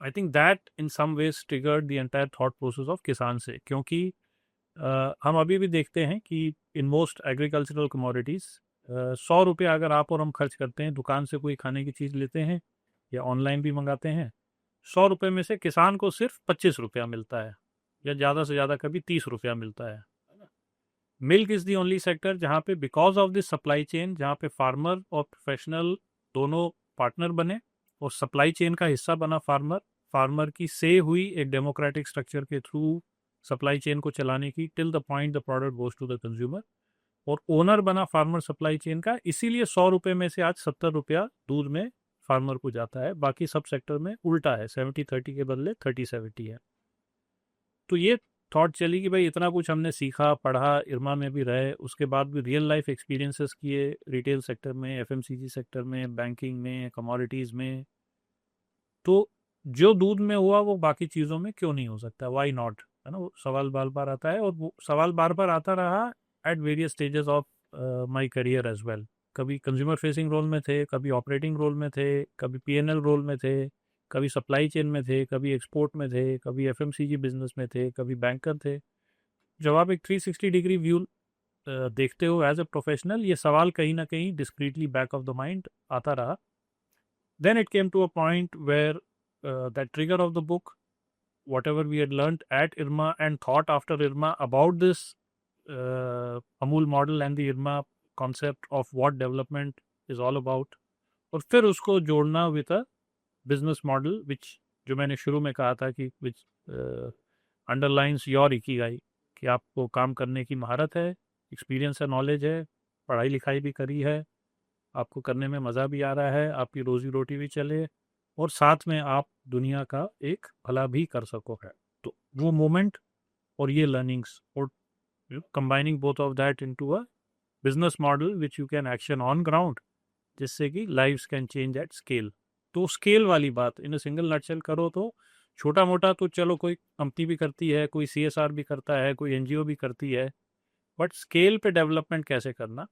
I think that in some ways triggered the entire thought process of Kisan Se. क्योंकि हम अभी भी देखते हैं कि इन मोस्ट एग्रीकल्चरल कमोडिटीज़ 100 रुपये अगर आप और हम खर्च करते हैं, दुकान से कोई खाने की चीज़ लेते हैं या ऑनलाइन भी मंगाते हैं, 100 रुपये में से किसान को सिर्फ 25 रुपया मिलता है या ज़्यादा से ज़्यादा कभी 30 रुपया मिलता है। Milk is the only sector जहाँ पे because of this supply chain, जहाँ पे फार्मर और प्रोफेशनल दोनों पार्टनर बने और सप्लाई चेन का हिस्सा बना फार्मर। फार्मर की से हुई एक डेमोक्रेटिक स्ट्रक्चर के थ्रू सप्लाई चेन को चलाने की till the point the product goes to the consumer, और ओनर बना फार्मर सप्लाई चेन का। इसीलिए 100 रुपये में से आज 70 रुपया दूध में फार्मर को जाता है। बाकी सब सेक्टर में उल्टा है, 70-30 के बदले 30-70 है। तो ये थॉट चली कि भाई इतना कुछ हमने सीखा पढ़ा, इरमा में भी रहे, उसके बाद भी रियल लाइफ एक्सपीरियंसेस किए रिटेल सेक्टर में, एफएमसीजी सेक्टर में, बैंकिंग में, कमोडिटीज़ में। तो जो दूध में हुआ वो बाकी चीज़ों में क्यों नहीं हो सकता, वाई नॉट, है ना। वो सवाल बार बार आता है और वो सवाल बार बार आता रहा at various stages of my career as well. कभी कंज्यूमर फेसिंग रोल में थे, कभी ऑपरेटिंग रोल में थे, कभी पीएनएल रोल में थे, कभी सप्लाई चेन में थे, कभी एक्सपोर्ट में थे, कभी एफएमसीजी बिजनेस में थे, कभी बैंकर थे। जब आप एक 360 डिग्री व्यू देखते हो एज ए प्रोफेशनल, ये सवाल कहीं ना कहीं discreetly back of the mind आता रहा। Then it came to a point where that trigger of the book, whatever we had learned at IRMA and thought after IRMA about this Amul model and the IRMA concept of what development is all about, और फिर उसको जोड़ना with a business model which, जो मैंने शुरू में कहा था कि which underlines your ikigai, कि आपको काम करने की महारत है, एक्सपीरियंस है, नॉलेज है, पढ़ाई लिखाई भी करी है, आपको करने में मज़ा भी आ रहा है, आपकी रोजी रोटी भी चले और साथ में आप दुनिया का एक भला भी कर सको है। तो वो मोमेंट और ये लर्निंग्स और combining both of that into a business model which you can action on ground, जिससे कि lives can change at scale. तो स्केल वाली बात इन अ सिंगल नटशेल करो तो छोटा मोटा तो चलो कोई कंपनी भी करती है, कोई CSR भी करता है, कोई NGO भी करती है, बट स्केल पे डेवलपमेंट कैसे करना,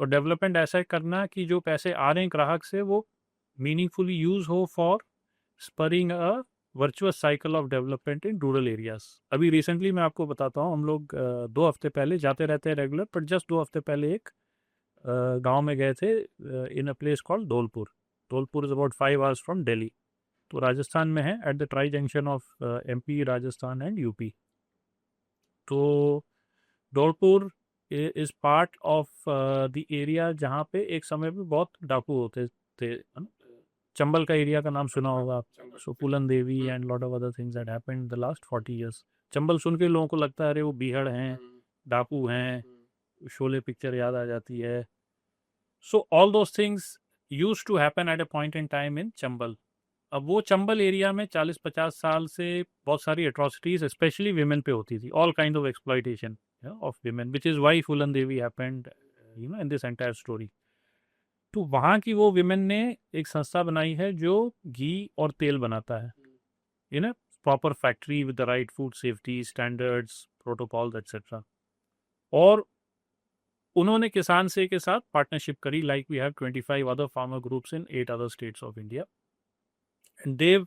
और डेवलपमेंट ऐसा करना कि जो पैसे आ रहे हैं ग्राहक से वो मीनिंगफुली यूज हो for spurring a virtuous cycle of development in rural areas. अभी रिसेंटली मैं आपको बताता हूँ, हम लोग 2 हफ्ते पहले जाते रहते हैं रेगुलर, पर जस्ट 2 हफ्ते पहले एक गांव में गए थे in a place called Dholpur. Dholpur is about 5 hours from Delhi, तो राजस्थान में है, at the tri junction of MP, Rajasthan and UP। तो Dholpur is part of the area जहाँ पे एक समय पे बहुत डाकू होते थे। चंबल का एरिया का नाम सुना होगा आप, so Phoolan Devi and lot of other things that happened in the last 40 years। Chambal सुन के लोगों को लगता है अरे वो बीहड़ हैं, डाकू हैं, शोले पिक्चर याद आ जाती है। So all those things used to happen at a point in time in Chambal. अब वो चंबल एरिया में 40-50 साल से बहुत सारी एट्रॉसिटीज स्पेशली विमेन पे होती थी, all kind of exploitation of women, which is why Phoolan Devi happened, in this entire story. तो वहाँ की वो विमेन ने एक संस्था बनाई है जो घी और तेल बनाता है in a proper factory with the right food safety standards protocols etcetera. और उन्होंने किसान से के साथ पार्टनरशिप करी, like we have 25 other farmer groups in 8 other states of India, and they've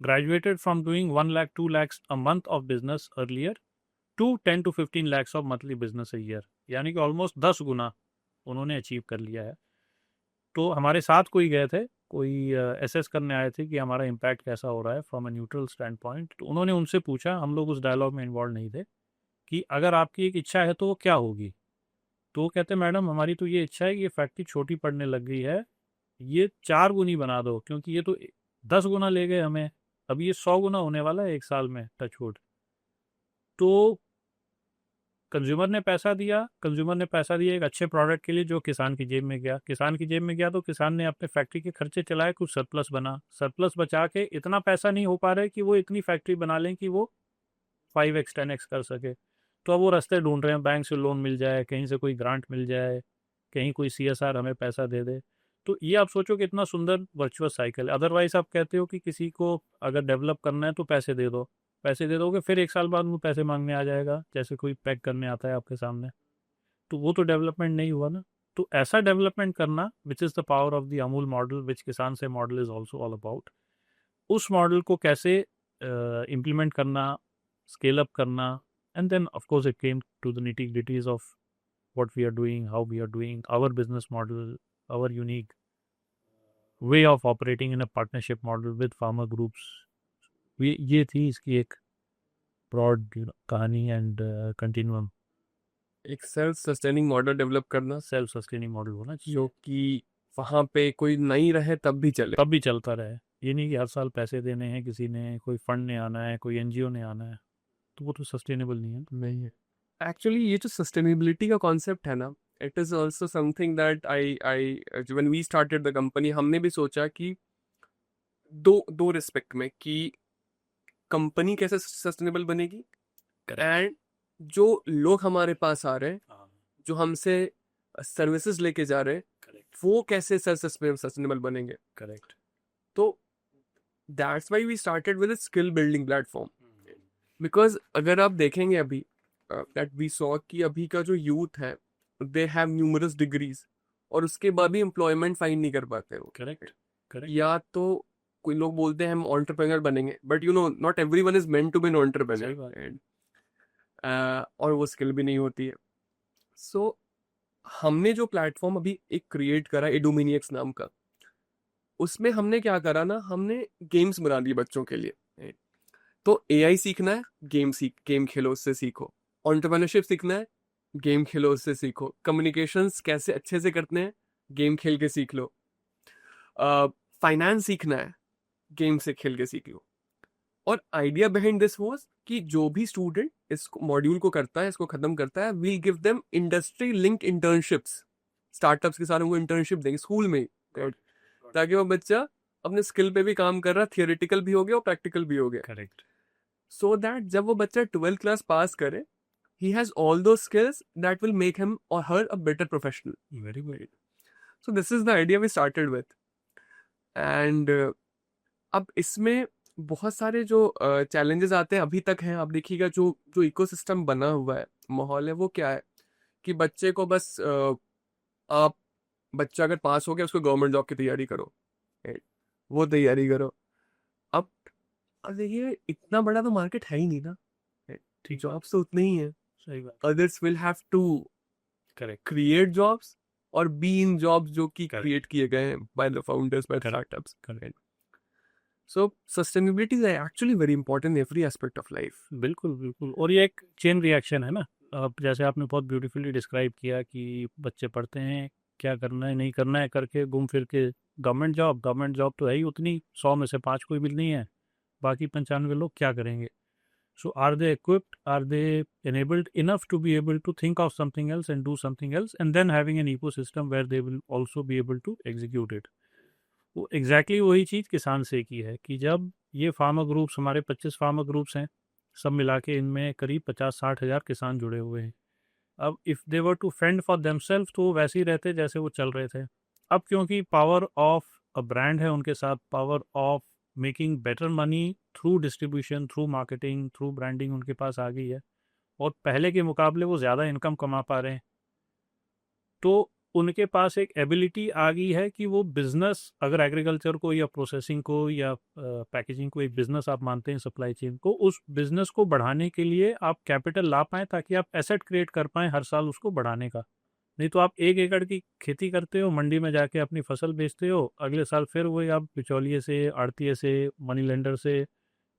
graduated from doing 1 lakh 2 lakhs a month of business earlier to 10 to 15 lakhs of monthly business a year, यानी कि almost 10 गुना उन्होंने achieve कर लिया है। तो हमारे साथ कोई गए थे, कोई एसेस करने आए थे कि हमारा इम्पैक्ट कैसा हो रहा है from a neutral stand point. तो उन्होंने उनसे पूछा, हम लोग उस डायलॉग में इन्वॉल्व नहीं थे, कि अगर आपकी एक इच्छा है तो वो क्या होगी। तो वो कहते, मैडम हमारी तो ये इच्छा है कि ये फैक्ट्री छोटी पड़ने लग गई है, ये 4 गुनी बना दो, क्योंकि ये तो 10 गुना ले गए हमें, अब ये 100 गुना होने वाला है 1 साल में, टचवुड। तो कंज्यूमर ने पैसा दिया एक अच्छे प्रोडक्ट के लिए जो किसान की जेब में गया। किसान की जेब में गया तो किसान ने अपने फैक्ट्री के खर्चे चलाए, कुछ सरप्लस बना, सरप्लस बचा के इतना पैसा नहीं हो पा रहा है कि वो इतनी फैक्ट्री बना लें कि वो 5x 10x कर सके। तो अब वो रास्ते ढूंढ रहे हैं, बैंक से लोन मिल जाए, कहीं से कोई ग्रांट मिल जाए, कहीं कोई CSR हमें पैसा दे दे। तो ये आप सोचो कि इतना सुंदर वर्चुअस साइकिल है। अदरवाइज आप कहते हो कि किसी को अगर डेवलप करना है तो पैसे दे दो, पैसे दे दोगे, फिर 1 साल बाद वो पैसे मांगने आ जाएगा, जैसे कोई पैक करने आता है आपके सामने। तो वो तो डेवलपमेंट नहीं हुआ ना। तो ऐसा डेवलपमेंट करना, which is the power of the Amul model, which किसान से model is also all about, उस मॉडल को कैसे इम्प्लीमेंट करना, स्केल अप करना, and then of course it came to the nitty gritties of what we are doing, how we are doing, our business model, our unique way of operating in a partnership model with farmer groups. ये थी इसकी एक broad कहानी and continuum. एक self sustaining model develop करना self sustaining model होना चाहिए, जो कि वहाँ पे कोई नहीं रहे तब भी चले। तब भी चलता रहे। ये नहीं कि हर साल पैसे देने हैं किसी ने, कोई फंड ने आना है, कोई NGO ने आना है, तो वो तो सस्टेनेबल नहीं है। नहीं है एक्चुअली। ये जो सस्टेनेबिलिटी का कॉन्सेप्ट है ना, it is also something that I when we started the company, हमने भी सोचा कि दो दो रिस्पेक्ट में कि कंपनी कैसे सस्टेनेबल बनेगी, एंड जो लोग हमारे पास आ रहे हैं, जो हमसे सर्विसेज लेके जा रहे हैं, वो कैसे सस्टेनेबल बनेंगे। करेक्ट। तो that's why we started with a skill building platform. Because अगर आप देखेंगे अभी दैट वी सॉ कि अभी का जो यूथ है, दे हैव न्यूमरस डिग्रीज, और उसके बाद भी एम्प्लॉयमेंट फाइंड नहीं कर पाते वो। करेक्ट। करेक्ट। या तो कोई लोग बोलते हैं हम एंटरप्रेन्योर बनेंगे, but you know not everyone is meant to be an entrepreneur, और वो स्किल भी नहीं होती है। सो हमने जो प्लेटफॉर्म अभी एक क्रिएट करा एडोमिनियक्स नाम का, उसमें हमने क्या करा ना, हमने गेम्स बना दिए बच्चों के लिए। तो AI सीखना है, गेम खेलो, उससे सीखो। एंटरप्रेन्योरशिप सीखना है, गेम खेलो, उससे सीखो। कम्युनिकेशंस कैसे अच्छे से करते हैं, गेम खेल के सीख लो। फाइनेंस सीखना है, गेम से खेल के सीख लो। और आइडिया बिहाइंड दिस वाज कि जो भी स्टूडेंट इस मॉड्यूल को करता है, इसको खत्म करता है, we'll give them industry link internships. Startups के साथ उनको इंटर्नशिप देंगे स्कूल में ही, ताकि वो बच्चा अपने स्किल पे भी काम कर रहा, थियोरेटिकल भी हो गया और प्रैक्टिकल भी हो गया। करेक्ट। सो दैट जब वो बच्चा 12th क्लास पास करे, he has all those skills that will make him or her a better professional. Very good. So this is the idea we started with. And अब इसमें बहुत सारे जो challenges आते हैं, अभी तक हैं। आप देखिएगा जो जो इकोसिस्टम बना हुआ है, माहौल है, वो क्या है कि बच्चे को बस आप बच्चा अगर पास हो गया, उसको गवर्नमेंट जॉब की तैयारी करो, right? वो तैयारी करो। अब देखिए इतना बड़ा तो मार्केट है ही नहीं ना, ठीक। जॉब्स तो उतने ही है। सही बात। Others will have to correct. create jobs और be in jobs जो कि Correct. create किए गए हैं by the founders, by Correct. startups. Correct. So sustainability is actually very important in every aspect of life. बिल्कुल बिल्कुल। और ये एक चेन रिएक्शन है ना। अब जैसे आपने बहुत ब्यूटीफुली डिस्क्राइब किया कि बच्चे पढ़ते हैं, क्या करना है नहीं करना है करके घूम फिर के गवर्नमेंट जॉब तो है ही उतनी, 100 में से 5 कोई मिलनी है, बाकी 95 लोग क्या करेंगे। So are they equipped, are they enabled enough to be able to think of something else and do something else, and then having an ecosystem where they will also be able to execute it. वो exactly वही चीज़ किसान से की है कि जब ये farmer groups, हमारे 25 फार्मर ग्रुप्स हैं, सब मिला के इनमें करीब 50-60 हज़ार किसान जुड़े हुए हैं। अब if they were to fend for themselves तो वो वैसे ही रहते जैसे वो चल रहे थे। अब क्योंकि पावर ऑफ अ ब्रांड है उनके साथ, power of making better money through distribution, through marketing, through branding उनके पास आ गई है, और पहले के मुकाबले वो ज़्यादा इनकम कमा पा रहे हैं। तो उनके पास एक एबिलिटी आ गई है कि वो बिजनेस, अगर एग्रीकल्चर को या प्रोसेसिंग को या पैकेजिंग को एक बिजनेस आप मानते हैं, सप्लाई चेन को, उस बिजनेस को बढ़ाने के लिए आप कैपिटल ला पाएँ ताकि आप एसेट क्रिएट कर पाएँ हर साल उसको बढ़ाने का। नहीं तो आप 1 एकड़ की खेती करते हो, मंडी में जाके अपनी फसल बेचते हो, अगले साल फिर वही आप बिचौलिए से, आड़तिए से, मनी लेंडर से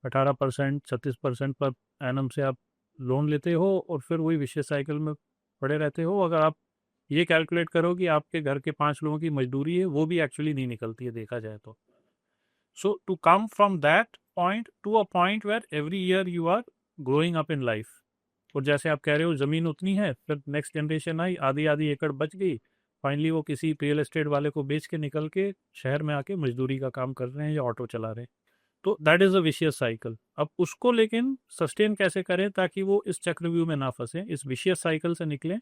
18% 36% पर एनम से आप लोन लेते हो, और फिर वही विशेष साइकिल में पड़े रहते हो। अगर आप ये कैलकुलेट करो कि आपके घर के 5 लोगों की मजदूरी है, वो भी एक्चुअली नहीं निकलती है देखा जाए तो। So to come from that point to a point where every year you are growing up in life, और जैसे आप कह रहे हो ज़मीन उतनी है, फिर नेक्स्ट जनरेशन आई, आधी आधी एकड़ बच गई, फाइनली वो किसी रियल एस्टेट वाले को बेच के निकल के शहर में आके मजदूरी का काम कर रहे हैं या ऑटो चला रहे हैं। तो that is a vicious cycle. अब उसको लेकिन सस्टेन कैसे करें ताकि वो इस चक्रव्यूह में ना फंसे, इस विशियस साइकिल से निकलें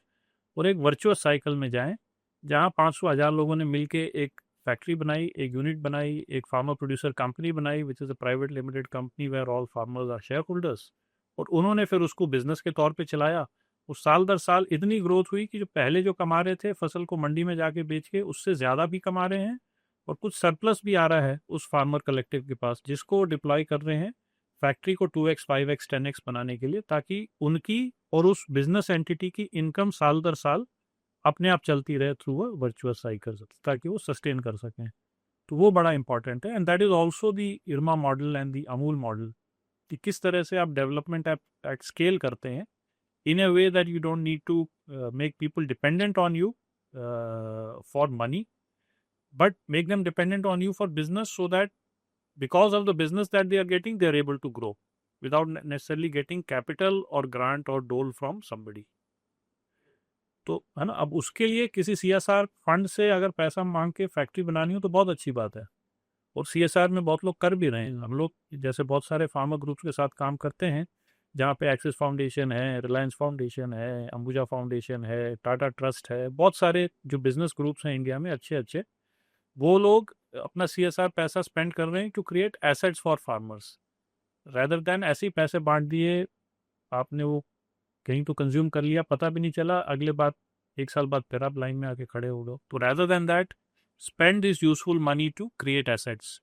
और एक वर्चुअस साइकिल में जाएं, जहां 500,000 लोगों ने मिलके एक फैक्ट्री बनाई, एक यूनिट बनाई, एक फार्मर प्रोड्यूसर कंपनी बनाई which is a private limited company where all farmers are shareholders, और उन्होंने फिर उसको बिजनेस के तौर पे चलाया। उस साल दर साल इतनी ग्रोथ हुई कि जो पहले जो कमा रहे थे फसल को मंडी में जाके बेच के, उससे ज़्यादा भी कमा रहे हैं, और कुछ सरप्लस भी आ रहा है उस फार्मर कलेक्टिव के पास, जिसको डिप्लॉय कर रहे हैं फैक्ट्री को 2x 5x 10x बनाने के लिए, ताकि उनकी और उस बिजनेस एंटिटी की इनकम साल दर साल अपने आप चलती रहे थ्रू अ वर्चुअस साइकिल, ताकि वो सस्टेन कर सकें। तो वो बड़ा इंपॉर्टेंट है, and that is also the IRMA model and the Amul model, कि किस तरह से आप डेवलपमेंट एट स्केल करते हैं in a way that you don't need to make people dependent on you for money, but make them dependent on you for business, so that because of the business that they are getting, they are able to grow without necessarily getting capital or grant or dole from somebody. तो है ना, अब उसके लिए किसी CSR fund से अगर पैसा मांग के फैक्ट्री बनानी हो तो बहुत अच्छी बात है, और CSR में बहुत लोग कर भी रहे हैं। हम लोग जैसे बहुत सारे फार्मर ग्रुप्स के साथ काम करते हैं, जहाँ पे एक्सिस फाउंडेशन है, रिलायंस फाउंडेशन है, अंबुजा फाउंडेशन है, टाटा ट्रस्ट है, बहुत सारे जो बिजनेस ग्रुप्स हैं इंडिया में अच्छे अच्छे, वो लोग अपना CSR पैसा स्पेंड कर रहे हैं to create assets for farmers, rather than ऐसे ही पैसे बांट दिए, आपने वो कहीं तो कंज्यूम कर लिया, पता भी नहीं चला, अगले बात 1 साल बाद फिर आप लाइन में आके खड़े हो गए। तो rather than that, spend this useful money to create assets.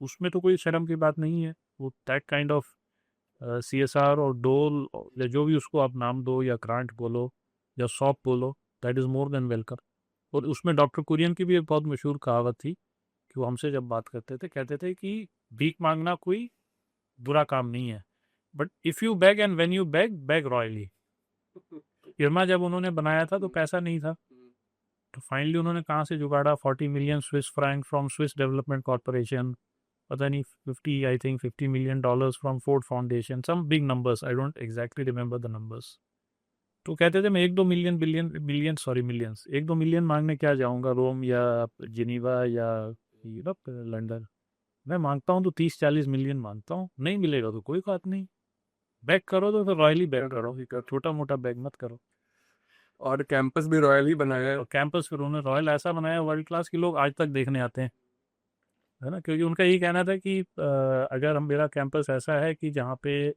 उसमें तो कोई शर्म की बात नहीं है। वो दैट काइंड ऑफ CSR और डोल या जो भी उसको आप नाम दो, या ग्रांट बोलो या सॉप बोलो, that is more than welcome. और उसमें डॉक्टर कुरियन की भी एक बहुत मशहूर कहावत थी कि वो हमसे जब बात करते थे कहते थे कि भीख मांगना कोई बुरा काम नहीं है, but if you beg and when you beg, beg royally. IRMA जब उन्होंने बनाया था तो पैसा नहीं था, तो फाइनली उन्होंने कहाँ से जुगाड़ा, 40 million Swiss franc from Swiss Development Corporation, पता नहीं 50, I think $50 million from Ford Foundation, some big numbers, I don't exactly remember the numbers. तो कहते थे मैं 1-2 मिलियन मिलियंस 1-2 मिलियन मांगने क्या जाऊंगा रोम या जिनीवा या यूरोप लंदन, मैं मांगता हूँ तो 30-40 मिलियन मांगता हूँ, नहीं मिलेगा तो कोई बात नहीं, बैक करो तो फिर रॉयली बैक करो, छोटा मोटा बैक मत करो। और कैंपस भी रॉयल ही बनाया है। और कैंपस फिर उन्होंने रॉयल ऐसा बनाया वर्ल्ड क्लास की लोग आज तक देखने आते हैं, है ना, क्योंकि उनका यही कहना था कि अगर हम, मेरा कैंपस ऐसा है कि जहाँ पे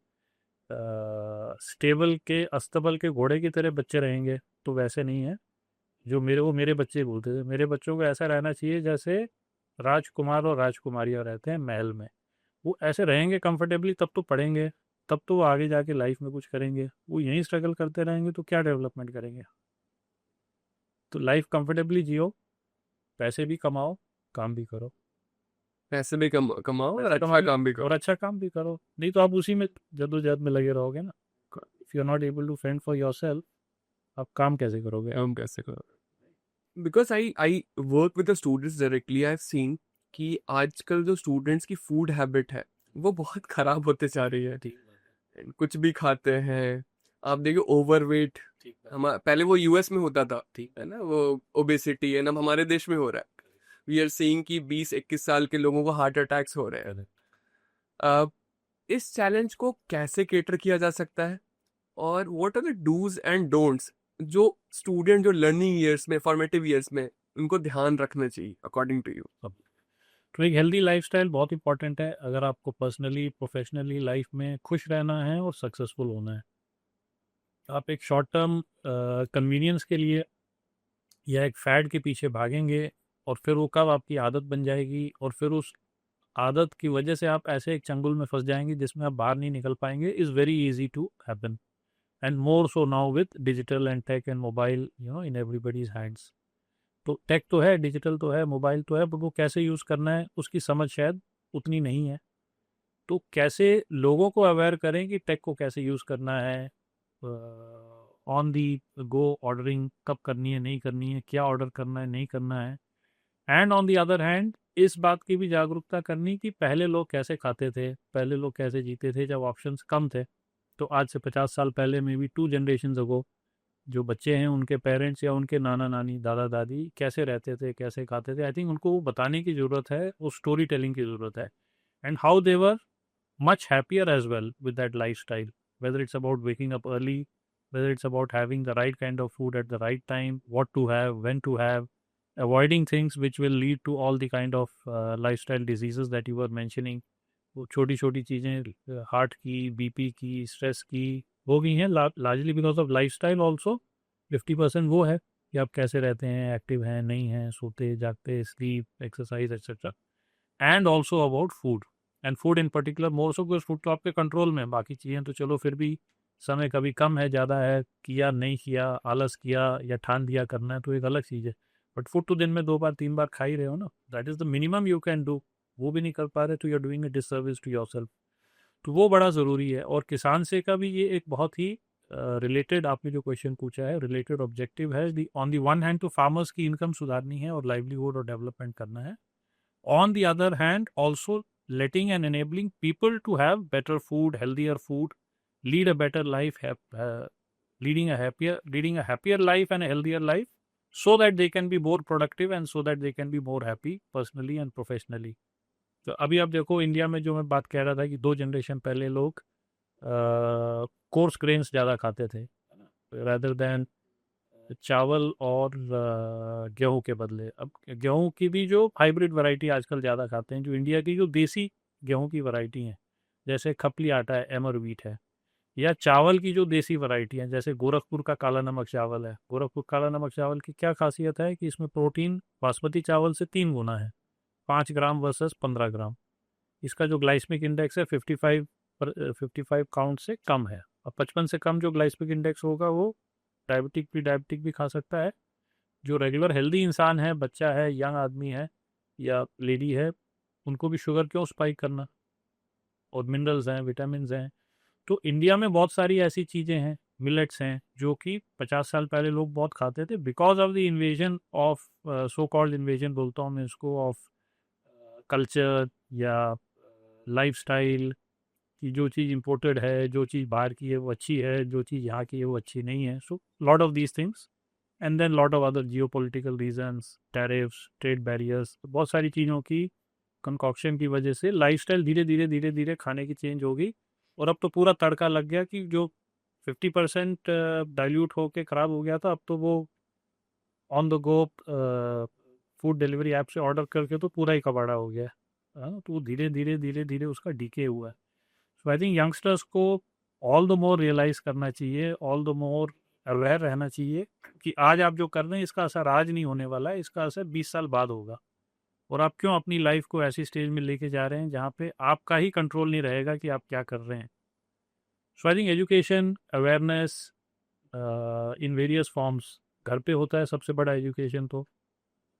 स्टेबल के अस्तबल के घोड़े की तरह बच्चे रहेंगे, तो वैसे नहीं है जो मेरे बच्चे बोलते थे, मेरे बच्चों को ऐसा रहना चाहिए जैसे राजकुमार और राजकुमारियाँ रहते हैं महल में, वो ऐसे रहेंगे कंफर्टेबली, तब तो पढ़ेंगे, तब तो वो आगे जाके लाइफ में कुछ करेंगे। वो यहीं स्ट्रगल करते रहेंगे तो क्या डेवलपमेंट करेंगे। तो लाइफ कंफर्टेबली जियो, पैसे भी कमाओ, काम भी करो, पैसे भी कमाओ और पैसे अच्छा कमाओ काम भी और करो। अच्छा काम भी करो, नहीं तो आप उसी में जद्दोजहद में लगे रहोगे ना। If you are not able to fend for your self, आप काम कैसे करोगे। हम कैसे करो, because I work with the students directly, I have seen कि आजकल जो स्टूडेंट्स की फूड हैबिट है वो बहुत खराब होते जा रही है। ठीक कुछ भी खाते हैं, आप देखिए ओवरवेट, ठीक हम पहले वो US में होता था, ठीक है ना, वो ओबेसिटी है ना, हमारे देश में हो रहा है। वी आर सीइंग कि 20-21 साल के लोगों को हार्ट अटैक्स हो रहे हैं। है। इस चैलेंज को कैसे केटर किया जा सकता है? और what are the dos and don'ts जो स्टूडेंट जो लर्निंग ईयर्स में फॉर्मेटिव ईयर्स में उनको ध्यान रखना चाहिए अकॉर्डिंग टू यू? सब। तो एक हेल्दी लाइफस्टाइल बहुत इंपॉर्टेंट है अगर आपको पर्सनली प्रोफेशनली लाइफ में खुश रहना है और सक्सेसफुल होना है। आप एक शॉर्ट टर्म कन्वीनियंस के लिए या एक फैड के पीछे भागेंगे और फिर वो कब आपकी आदत बन जाएगी और फिर उस आदत की वजह से आप ऐसे एक चंगुल में फंस जाएंगे जिसमें आप बाहर नहीं निकल पाएंगे, is very easy to happen. And more so now with digital and tech and mobile in everybody's hands. तो टेक तो है, डिजिटल तो है, मोबाइल तो है, बट वो कैसे यूज़ करना है उसकी समझ शायद उतनी नहीं है। तो कैसे लोगों को अवेयर करें कि टेक को कैसे यूज़ करना है, ऑन दी गो ऑर्डरिंग कब करनी है नहीं करनी है, क्या ऑर्डर करना है नहीं करना है। And on the other hand इस बात की भी जागरूकता करनी कि पहले लोग कैसे खाते थे, पहले लोग कैसे जीते थे जब ऑप्शंस कम थे। तो आज से 50 साल पहले में भी 2 जनरेशन अगो जो बच्चे हैं उनके पेरेंट्स या उनके नाना नानी दादा दादी कैसे रहते थे, कैसे खाते थे, आई थिंक उनको वो बताने की ज़रूरत है, वो स्टोरी टेलिंग की ज़रूरत है। And how they were much happier as well with that lifestyle, whether it's about waking up early, whether it's about having the right kind of food at the right time, what to have, when to have, avoiding things which will lead to all the kind of lifestyle diseases that you were mentioning। वो छोटी छोटी चीज़ें heart की, BP की, stress की हो गई हैं largely because of lifestyle also. 50% वो है कि आप कैसे रहते हैं, एक्टिव हैं नहीं हैं, सोते जागते, sleep, exercise etcetera. And also about food, and food in particular more so, because food तो आपके कंट्रोल में है, बाकी चीज़ें तो चलो फिर भी समय कभी कम है ज़्यादा है, किया नहीं किया, आलस किया या ठान दिया करना है तो एक अलग चीज़ है। बट फूड तो दिन में 2 बार 3 बार खा ही रहे हो ना, that is the minimum you can do. वो भी नहीं कर पा रहे तो you are doing a disservice to yourself. तो वो बड़ा ज़रूरी है। और किसान से का भी ये एक बहुत ही रिलेटेड आपने जो क्वेश्चन पूछा है, रिलेटेड ऑब्जेक्टिव है। ऑन दी वन हैंड तो फार्मर्स की इनकम सुधारनी है और लाइवलीहुड और डेवलपमेंट करना है। On the other hand, also letting and enabling people to have better food, healthier food, lead a better life, leading a happier life and a healthier life, so that they can be more productive and so that they can be more happy personally and professionally। तो अभी आप देखो India में जो मैं बात कह रहा था कि 2 जनरेशन पहले लोग कोर्स ग्रेन्स ज़्यादा खाते थे rather than चावल और गेहूं के बदले। अब गेहूं की भी जो हाइब्रिड वैरायटी आजकल ज़्यादा खाते हैं, जो इंडिया की जो देसी गेहूं की वैरायटी हैं, जैसे खपली आटा है, एमर व्हीट है, या चावल की जो देसी वैरायटी है जैसे गोरखपुर का काला नमक चावल है। गोरखपुर काला नमक चावल की क्या खासियत है कि इसमें प्रोटीन बासमती चावल से 3 गुना है, 5 ग्राम वर्सेस 15 ग्राम। इसका जो ग्लाइसेमिक इंडेक्स है 55 काउंट से कम है। और 55 से कम जो ग्लाइसेमिक इंडेक्स होगा वो डायबिटिक प्री डायबिटिक भी खा सकता है। जो रेगुलर हेल्दी इंसान है, बच्चा है, यंग आदमी है या लेडी है, उनको भी शुगर क्यों स्पाइक करना। और मिनरल्स हैं, विटामिन हैं। तो इंडिया में बहुत सारी ऐसी चीज़ें हैं, मिलेट्स हैं, जो कि 50 साल पहले लोग बहुत खाते थे because of the invasion of so called invasion बोलता हूँ मैं इसको, ऑफ कल्चर या लाइफस्टाइल कि जो चीज़ इम्पोर्टेड है, जो चीज़ बाहर की है वो अच्छी है, जो चीज़ यहाँ की है वो अच्छी नहीं है। So lot of these things and then lot of other geopolitical reasons, tariffs, trade barriers, बहुत सारी चीज़ों की कंकॉक्शन की वजह से लाइफस्टाइल धीरे धीरे खाने की चेंज होगी। और अब तो पूरा तड़का लग गया कि जो 50% डाइल्यूट होके ख़राब हो गया था, अब तो वो on the go food delivery app से ऑर्डर करके तो पूरा ही कबाड़ा हो गया है। हाँ, तो धीरे धीरे उसका डीके हुआ है। सो आई थिंक यंगस्टर्स को ऑल द मोर रियलाइज़ करना चाहिए, ऑल द मोर अवेयर रहना चाहिए कि आज आप जो कर रहे हैं इसका असर आज नहीं होने वाला है, इसका असर 20 साल बाद होगा। और आप क्यों अपनी लाइफ को ऐसी स्टेज में लेके जा रहे हैं जहाँ पे आपका ही कंट्रोल नहीं रहेगा कि आप क्या कर रहे हैं। So I think education, awareness in various forms, घर पे होता है सबसे बड़ा एजुकेशन। तो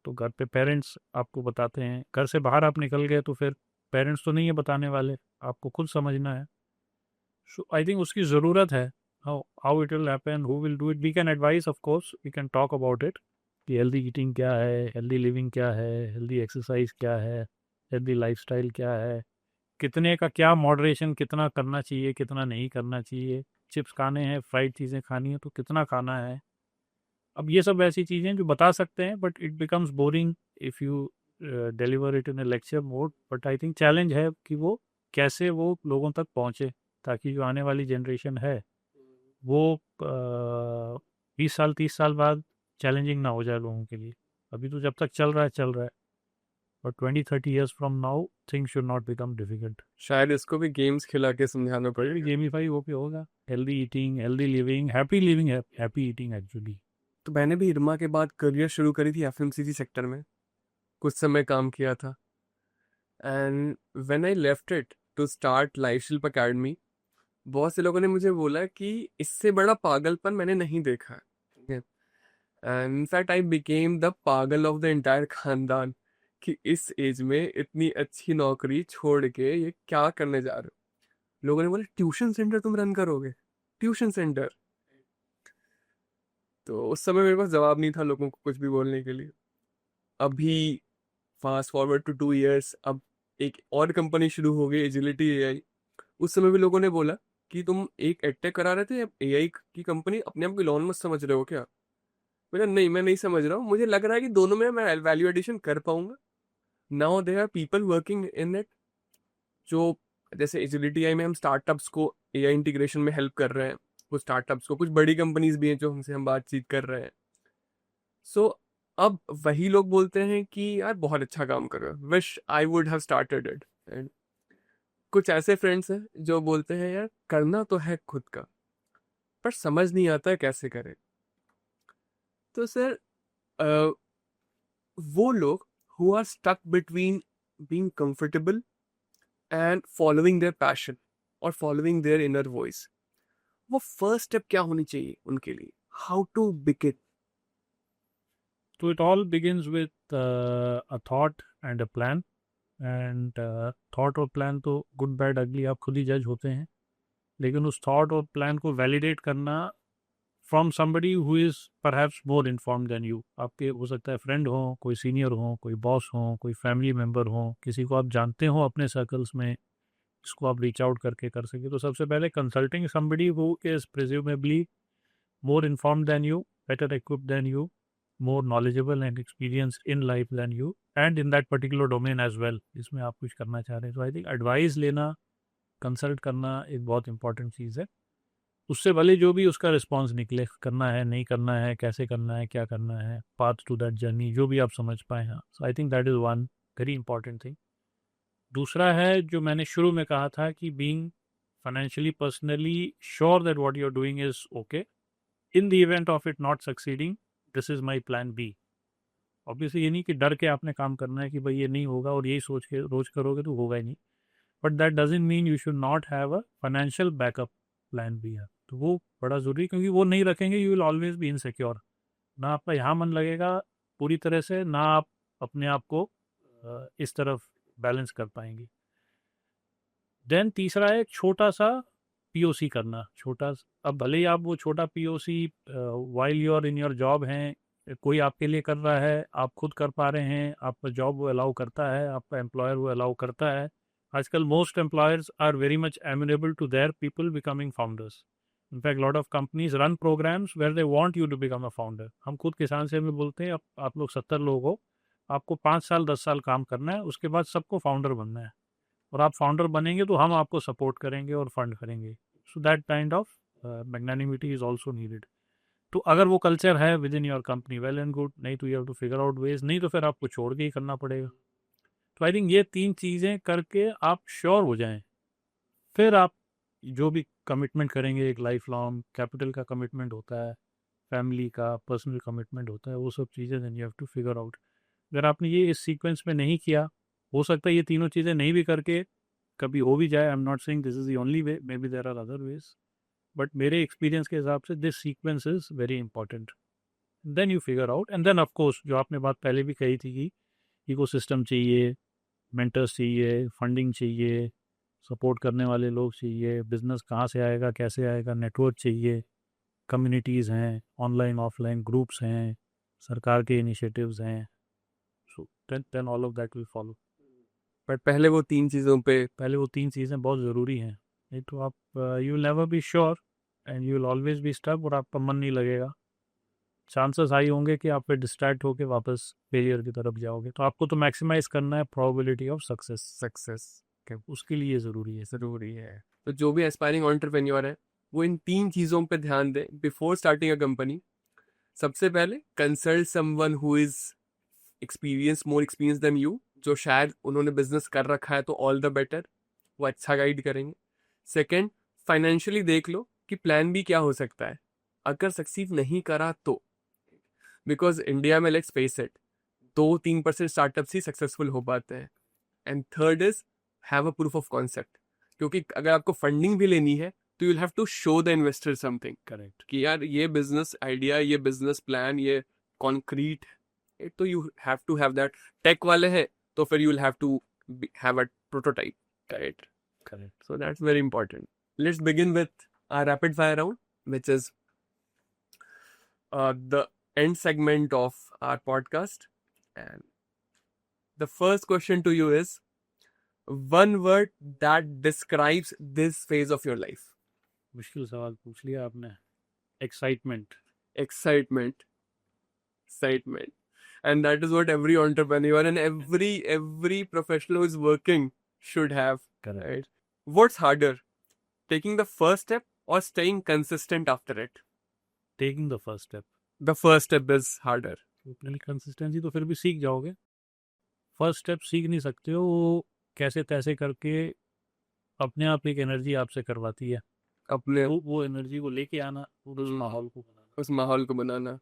घर पे पेरेंट्स आपको बताते हैं, घर से बाहर आप निकल गए तो फिर पेरेंट्स तो नहीं है बताने वाले, आपको खुद समझना है। सो आई थिंक उसकी ज़रूरत है। How it will happen, who will do it, we can advice, of course we can talk about it कि हेल्दी ईटिंग क्या है, हेल्दी लिविंग क्या है, हेल्दी एक्सरसाइज क्या है, हेल्दी लाइफस्टाइल क्या है, कितने का क्या मॉडरेशन, कितना करना चाहिए कितना नहीं करना चाहिए। चिप्स खाने हैं, फ्राइड चीज़ें खानी है तो कितना खाना है। अब ये सब ऐसी चीज़ें जो बता सकते हैं, but it becomes boring if you deliver it in A lecture mode. But I think challenge है कि वो कैसे वो लोगों तक पहुँचे ताकि जो आने वाली जनरेशन है वो 20 साल 30 साल बाद चैलेंजिंग ना हो जाए लोगों के लिए। अभी तो जब तक चल रहा है चल रहा है, but 20-30 years from now things should not become difficult. शायद इसको भी गेम्स खिला के समझाना फिर पड़ेगा। गेमीफाई हो के होगा, healthy eating, healthy living, happy living, happy eating actually. तो मैंने भी इरमा के बाद करियर शुरू करी थी एफएमसीजी सेक्टर में, कुछ समय काम किया था। And when I left it to start life Shilp academy, बहुत से लोगों ने मुझे बोला कि इससे बड़ा पागलपन मैंने नहीं देखा है। And in fact I became the पागल ऑफ द एंटायर खानदान कि इस एज में इतनी अच्छी नौकरी छोड़ के ये क्या करने जा रहे हो। लोगों ने बोला ट्यूशन सेंटर तुम रन करोगे, ट्यूशन सेंटर। तो उस समय मेरे पास जवाब नहीं था लोगों को कुछ भी बोलने के लिए। अभी फास्ट फॉरवर्ड टू 2 इयर्स, अब एक और कंपनी शुरू हो गई, एजिलिटी एआई। उस समय भी लोगों ने बोला कि तुम एक एडटेक करा रहे थे, अब एआई की कंपनी, अपने आप को इलॉन मस्क समझ रहे हो क्या? बोला नहीं, मैं नहीं समझ रहा हूँ, मुझे लग रहा है कि दोनों में मैं वैल्यू एडिशन कर पाऊंगा। Now there are people working in it, जो जैसे एजिलिटी आई में हम स्टार्टअप्स को एआई इंटीग्रेशन में हेल्प कर रहे हैं, कुछ स्टार्टअप्स को, कुछ बड़ी कंपनीज भी हैं जो हमसे हम बातचीत कर रहे हैं। सो अब वही लोग बोलते हैं कि यार बहुत अच्छा काम कर रहे हो, wish I would have started it. And कुछ ऐसे फ्रेंड्स हैं जो बोलते हैं यार करना तो है खुद का, पर समझ नहीं आता है कैसे करें। तो सर, वो लोग who are stuck between being comfortable and following their passion और फॉलोइंग देयर इनर वॉइस, वो फर्स्ट स्टेप क्या होनी चाहिए उनके लिए? How to begin? तो it all begins with a thought and a plan. And thought और प्लान तो गुड बैड अगली आप खुद ही जज होते हैं, लेकिन उस थॉट और प्लान को वैलिडेट करना from somebody who is perhaps more informed than you. आपके हो सकता है फ्रेंड हो, कोई सीनियर हो, कोई बॉस हो, कोई फैमिली मेम्बर हो, किसी को आप जानते हो अपने सर्कल्स में, जिसको आप रीच आउट करके कर सके। तो सबसे पहले consulting somebody who is presumably more informed than you, better equipped than you, more knowledgeable and experienced in life than you, and in that particular domain as well, इसमें आप कुछ करना चाह रहे हैं। तो आई थिंक एडवाइस लेना, consult करना एक बहुत इंपॉर्टेंट चीज़ है। उससे भले जो भी उसका रिस्पॉन्स निकले, करना है नहीं करना है, कैसे करना है, क्या करना है, पाथ टू दैट जर्नी, जो भी आप समझ पाए। हाँ, so I think that is one very important thing. दूसरा है जो मैंने शुरू में कहा था कि being financially personally sure that what you are doing is okay in the event of it not succeeding, this is my plan B. Obviously ये नहीं कि डर के आपने काम करना है कि भाई ये नहीं होगा और यही सोच के रोज करोगे तो होगा ही नहीं, but that doesn't mean you should not have a financial backup plan B है। तो वो बड़ा ज़रूरी, क्योंकि वो नहीं रखेंगे you will always be insecure. ना आपका यहाँ मन लगेगा पूरी तरह से, ना आप अपने आप को इस तरफ बैलेंस कर पाएंगे। देन तीसरा है एक छोटा सा पीओसी करना। अब भले ही आप वो छोटा POC while you are in your job हैं, कोई आपके लिए कर रहा है, आप खुद कर पा रहे हैं, आपका जॉब वो अलाउ करता है, आपका एम्प्लॉयर वो अलाउ करता है। आजकल most employers are very much amenable to their people becoming founders. In fact lot of companies run programs where they want you to become a founder. हम खुद किसान से में बोलते हैं, आप लोग 70 लोग हो, आपको 5 साल 10 साल काम करना है, उसके बाद सबको फाउंडर बनना है, और आप फाउंडर बनेंगे तो हम आपको सपोर्ट करेंगे और फंड करेंगे। So that kind of magnanimity is also needed. तो अगर वो कल्चर है within your company, well and good, नहीं तो you have to figure out ways, नहीं तो फिर आपको छोड़ के ही करना पड़ेगा। तो आई थिंक ये 3 चीज़ें करके आप श्योर हो जाएं, फिर आप जो भी कमिटमेंट करेंगे, एक लाइफ लॉन्ग कैपिटल का कमिटमेंट होता है, फैमिली का, पर्सनल कमिटमेंट होता है, वो सब चीज़ें then you have to figure out. अगर आपने ये इस सीक्वेंस में नहीं किया, हो सकता है ये तीनों चीज़ें नहीं भी करके कभी हो भी जाए। I am not saying this is the only way, maybe there are other ways, but मेरे एक्सपीरियंस के हिसाब से this sequence is very important. Then you figure out, and then of course जो आपने बात पहले भी कही थी कि इकोसिस्टम चाहिए, मेंटर्स चाहिए, फंडिंग चाहिए, सपोर्ट करने वाले लोग चाहिए, बिजनेस कहाँ से आएगा, कैसे आएगा, नेटवर्क चाहिए, कम्युनिटीज़ हैं, ऑनलाइन ऑफलाइन ग्रुप्स हैं, सरकार के इनिशिएटिव्स हैं। So then all of that will follow. But पहले वो 3 चीजों पे। पहले वो 3 चीज़ें बहुत ज़रूरी हैं, नहीं तो आप you will never be sure and you will always be stuck, और आपका मन नहीं लगेगा। चांसेस हाई होंगे कि आप फिर डिस्ट्रैक्ट होकर वापस फेलियर की तरफ जाओगे। तो आपको तो मैक्सिमाइज करना है प्रोबेबिलिटी ऑफ सक्सेस, सक्सेस उसके लिए ज़रूरी है। जरूरी है। तो जो भी एस्पायरिंग एंटरप्रेन्योर है, वो इन 3 चीज़ों पे ध्यान दें बिफोर स्टार्टिंग अ कंपनी। सबसे पहले consult someone who is more experience than you, जो शायद उन्होंने बिजनेस कर रखा है तो ऑल द बेटर, वो अच्छा गाइड करेंगे। सेकंड, फाइनेंशियली देख लो कि प्लान भी क्या हो सकता है अगर सक्सीड नहीं करा तो, बिकॉज इंडिया में लेट्स फेस इट 2-3% स्टार्टअप्स ही सक्सेसफुल हो पाते हैं। And third is have a proof of concept, क्योंकि अगर आपको फंडिंग भी लेनी है तो you'll have to show the investor something correct. कि यार ये बिजनेस आइडिया, ये बिजनेस प्लान, ये कॉन्क्रीट, तो you have to have that. Tech वाले हैं तो फिर you will have to have a prototype, right? Correct. So that's very important. Let's begin with our rapid fire round, which is the end segment of our podcast. And the first question to you is one word that describes this phase of your life. मुश्किल सवाल पूछ लिया आपने। Excitement. Excitement. Excitement. And that is what every entrepreneur and every professional who is working should have. Correct. Right? What's harder, taking the first step or staying consistent after it? Taking the first step. The first step is harder. अपनी consistency तो फिर भी सीख जाओगे, first step सीख नहीं सकते हो, वो कैसे तैसे करके अपने आप एक एनर्जी आपसे करवाती है, अपने वो एनर्जी को लेके आना, उस माहौल को बनाना। उस माहौल को बनाना।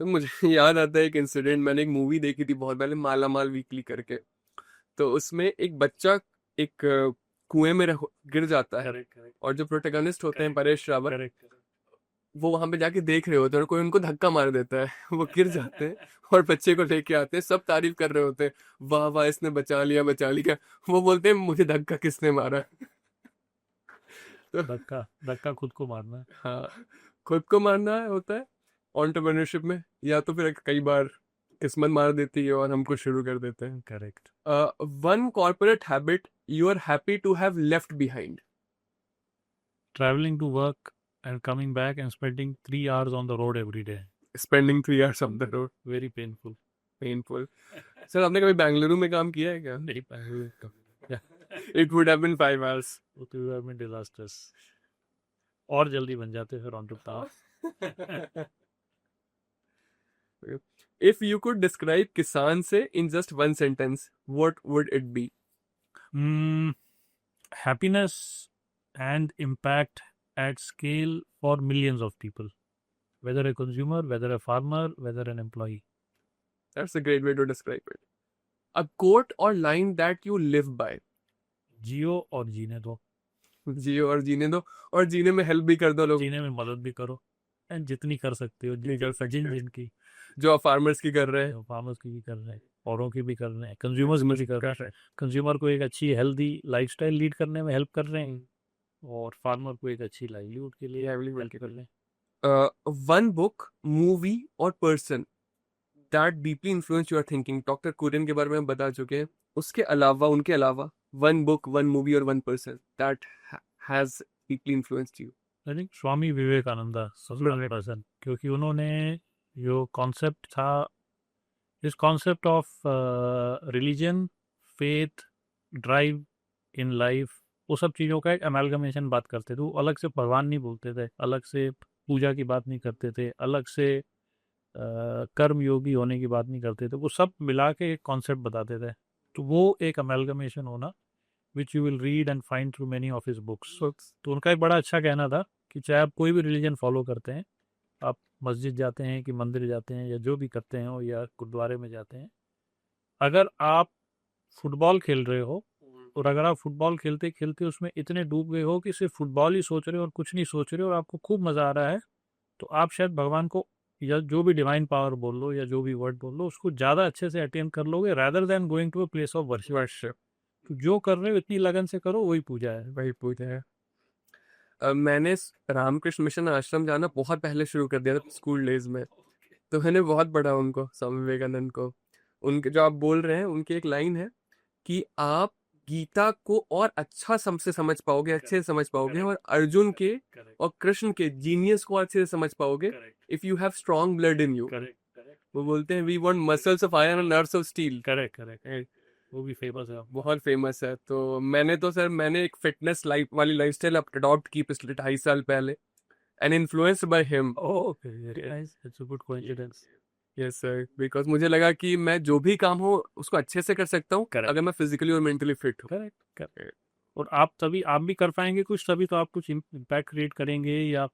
तो मुझे याद आता है एक इंसिडेंट, मैंने एक मूवी देखी थी बहुत पहले, माला माल वीकली करके। तो उसमें एक बच्चा एक कुएं में गिर जाता है, करेक्ट करेक्ट और जो प्रोटेगनिस्ट होते हैं परेश रावल, करेक्ट। वो वहां पे जाके देख रहे होते हैं और कोई उनको धक्का मार देता है, वो गिर जाते हैं और बच्चे को लेके आते हैं, सब तारीफ कर रहे होते हैं, वाह वाह इसने बचा लिया बचा लिया। वो बोलते हैं मुझे धक्का किसने मारा? तो धक्का धक्का खुद को मारना है। हाँ, खुद को मारना होता है एंटरप्रेन्योरशिप में, या तो फिर कई बार किस्मत मार देती है और हमको शुरू कर देते हैं। Correct. One corporate habit you are happy to have left behind. Travelling to work and coming back and spending 3 hours on the road every day. Spending 3 hours on the road, very painful. Painful. Sir आपने कभी बेंगलुरु में काम किया है क्या? नहीं पाए। It would have been 5 hours. वो तो में डिजास्टर्स, और जल्दी बन जाते फिर entrepreneur. If you could describe किसान से in just one sentence, what would it be? Happiness and impact at scale for millions of people, whether a consumer, whether a farmer, whether an employee. That's a great way to describe it. A quote or line that you live by. जियो और जीने दो। जियो और जीने दो, और जीने में help भी कर दो लोग, जीने में मदद भी करो, एंड जितनी कर सकते हो जिनकी, जो आप फार्मर्स की कर रहे हैं, फार्मर्स की भी कर रहे हैं, औरों की भी कर रहे हैं, कंज्यूमर्स में भी कर रहे हैं। कंज्यूमर को एक अच्छी हेल्दी लाइफस्टाइल लीड करने में हेल्प कर रहे हैं, और फार्मर को एक अच्छी लाइवलीहुड के लिए हेल्प कर रहे हैं। वन बुक, मूवी और person that deeply influence your thinking. Doctor Kurien के बारे में हम बता चुके हैं, उसके अलावा, उनके अलावा वन बुक, वन मूवी और one person that has deeply influenced you. I think Swami Vivekananda सबसे बड़े पर्सन, क्योंकि उन्होंने जो कॉन्सेप्ट था, इस concept of religion, faith, drive in life, वो सब चीज़ों का एक अमेलगमेशन बात करते थे। वो अलग से भगवान नहीं बोलते थे, अलग से पूजा की बात नहीं करते थे, अलग से कर्म योगी होने की बात नहीं करते थे, वो सब मिला के एक कॉन्सेप्ट बताते थे। तो वो एक अमेलगमेशन होना which you will read and find through many of his books. तो उनका एक बड़ा अच्छा कहना था कि चाहे आप कोई भी रिलीजन फॉलो करते हैं, आप मस्जिद जाते हैं कि मंदिर जाते हैं या जो भी करते हैं, या गुरुद्वारे में जाते हैं, अगर आप फुटबॉल खेल रहे हो, और अगर आप फुटबॉल खेलते खेलते उसमें इतने डूब गए हो कि सिर्फ फुटबॉल ही सोच रहे हो और कुछ नहीं सोच रहे हो, और आपको खूब मज़ा आ रहा है, तो आप शायद भगवान को, या जो भी डिवाइन पावर बोल लो या जो भी वर्ड बोल लो, उसको ज़्यादा अच्छे से अटेन कर लोगे, rather than going to a place of worship. तो जो कर रहे हो इतनी लगन से करो, वही पूजा है। वही पूजा है। मैंने रामकृष्ण मिशन आश्रम जाना बहुत पहले शुरू कर दिया था, स्कूल डेज में। तो मैंने बहुत पढ़ा उनको, स्वामी विवेकानंद को। उनके जो आप बोल रहे हैं, उनकी एक लाइन है कि आप गीता को और अच्छा से समझ पाओगे, अच्छे से समझ पाओगे, और अर्जुन के और कृष्ण के जीनियस को अच्छे से समझ पाओगे if you have strong blood in you. वो बोलते हैं we want muscles of iron and nerves of steel. Correct. वो भी फेमस है। बहुत फेमस है। तो मैंने एक फिटनेस लाइफ वाली लाइफस्टाइल अडॉप्ट की पिछले 2.5 साल पहले, and influenced by him. Okay, very nice, it's a good coincidence. Yes sir, because मुझे लगा कि मैं जो भी काम हो उसको अच्छे से कर सकता हूँ करेक्ट, अगर मैं फिजिकली और मेंटली फिट हूँ। Correct, correct. और आप भी कर पाएंगे कुछ, तभी तो आप कुछ इम्पैक्ट क्रिएट करेंगे, या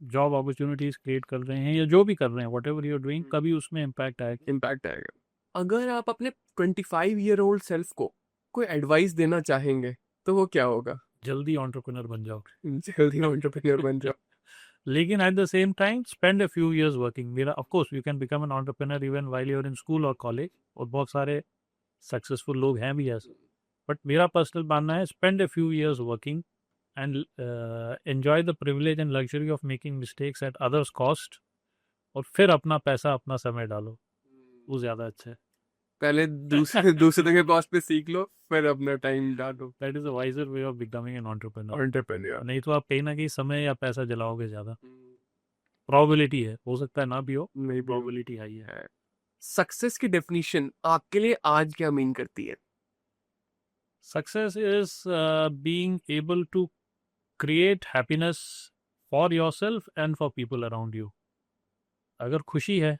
जॉब अपॉर्चुनिटीज क्रिएट कर रहे हैं, या जो भी कर रहे हैं, whatever you are doing, कभी उसमें इम्पैक्ट आएगा। इम्पैक्ट आएगा। अगर आप अपने 25 ईयर ओल्ड सेल्फ को कोई एडवाइस देना चाहेंगे तो वो क्या होगा? जल्दी एंटरप्रेन्योर बन जाओ। जल्दी एंटरप्रेन्योर बन जाओ। लेकिन at the same time spend a few years working. मेरा of course you can become an entrepreneur even while you are in school और कॉलेज, और बहुत सारे सक्सेसफुल लोग हैं भी ऐसे। बट मेरा पर्सनल मानना है spend a few years working and enjoy the privilege and luxury of making mistakes at others cost, और फिर अपना पैसा अपना समय डालो, वो ज़्यादा अच्छा है। पहले दूसरे दूसरे के पास पे सीख लो, फिर अपना टाइम डालो। That is a wiser way of becoming an entrepreneur. Entrepreneur. नहीं तो आप कहीं ना कहीं समय या पैसा जलाओगे ज़्यादा। प्रोबेबिलिटी है, हो सकता है ना भी हो, नहीं भी प्रोबेबिलिटी हाई है। है। सक्सेस की डेफिनेशन आपके लिए आज क्या मीन करती है? Success is being able to create happiness for yourself and for people around you. अगर खुशी है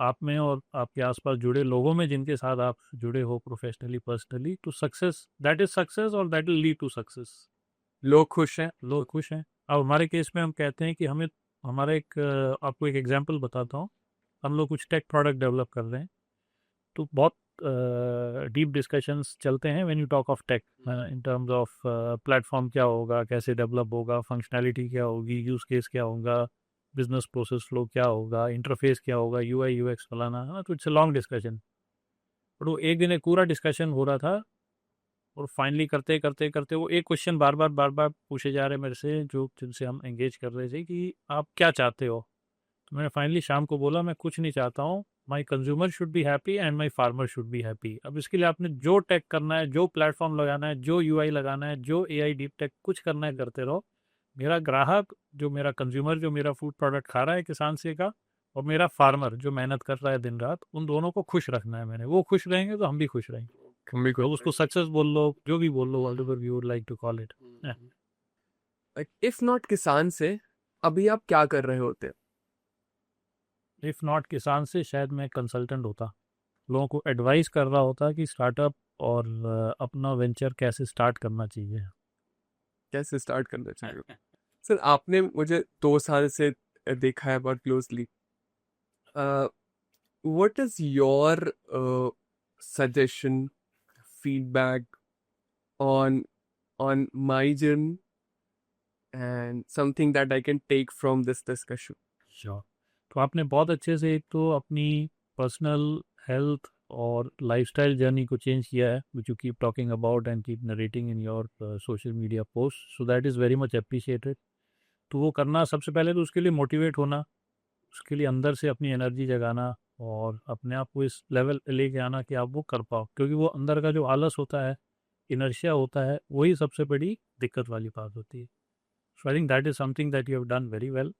आप में और आपके आसपास जुड़े लोगों में जिनके साथ आप जुड़े हो प्रोफेशनली पर्सनली, तो सक्सेस, दैट इज सक्सेस, और that will lead to success. लोग खुश हैं। लोग खुश हैं। अब हमारे केस में हम कहते हैं कि हमें, हमारा एक आपको एक एग्जांपल बताता हूँ। हम लोग कुछ टेक प्रोडक्ट डेवलप कर रहे हैं, तो बहुत डीप डिस्कशंस चलते हैं when you talk of tech, in terms of platform क्या होगा, कैसे डेवलप होगा, फंक्शनैलिटी क्या होगी, यूज़ केस क्या होगा, बिजनेस प्रोसेस फ्लो क्या होगा, इंटरफेस क्या होगा, यूआई यूएक्स फलाना, है ना। तो it's a long discussion. But वो एक दिन एक पूरा डिस्कशन हो रहा था, और फाइनली करते करते करते वो एक क्वेश्चन बार बार पूछे जा रहे मेरे से, जो जिनसे हम एंगेज कर रहे थे, कि आप क्या चाहते हो। तो मैंने फाइनली शाम को बोला मैं कुछ नहीं चाहता हूँ, my consumer should be happy and my farmer should be happy. अब इसके लिए आपने जो टेक करना है, जो प्लेटफॉर्म लगाना है, जो यूआई लगाना है, जो एआई डीप टेक कुछ करना है, करते रहो। मेरा ग्राहक, जो मेरा कंज्यूमर, जो मेरा फूड प्रोडक्ट खा रहा है किसान से का, और मेरा फार्मर जो मेहनत कर रहा है दिन रात, उन दोनों को खुश रखना है मैंने। वो खुश रहेंगे तो हम भी खुश रहेंगे। हम भी खुश तो उसको सक्सेस बोल लो, जो भी बोल लो, whatever you would like to call it. If not किसान से अभी आप क्या कर रहे होते? इफ़ नॉट किसान से, शायद मैं कंसल्टेंट होता, लोगों को एडवाइस कर रहा होता कि स्टार्टअप और अपना वेंचर कैसे स्टार्ट करना चाहिए। कैसे स्टार्ट करना चाहिए? सर, आपने मुझे 2 साल से देखा है बहुत closely. What is your suggestion, feedback on my journey and something that I can take from this discussion? Sure. तो आपने बहुत अच्छे से एक तो अपनी पर्सनल हेल्थ और लाइफस्टाइल जर्नी को चेंज किया है, which you keep talking about and keep narrating in your social media post, so that is very much appreciated. तो वो करना, सबसे पहले तो उसके लिए मोटिवेट होना, उसके लिए अंदर से अपनी एनर्जी जगाना, और अपने आप को इस लेवल लेके आना कि आप वो कर पाओ, क्योंकि वो अंदर का जो आलस होता है, इनर्शिया होता है, वही सबसे बड़ी दिक्कत वाली बात होती है। So I think that is something that you have done very well.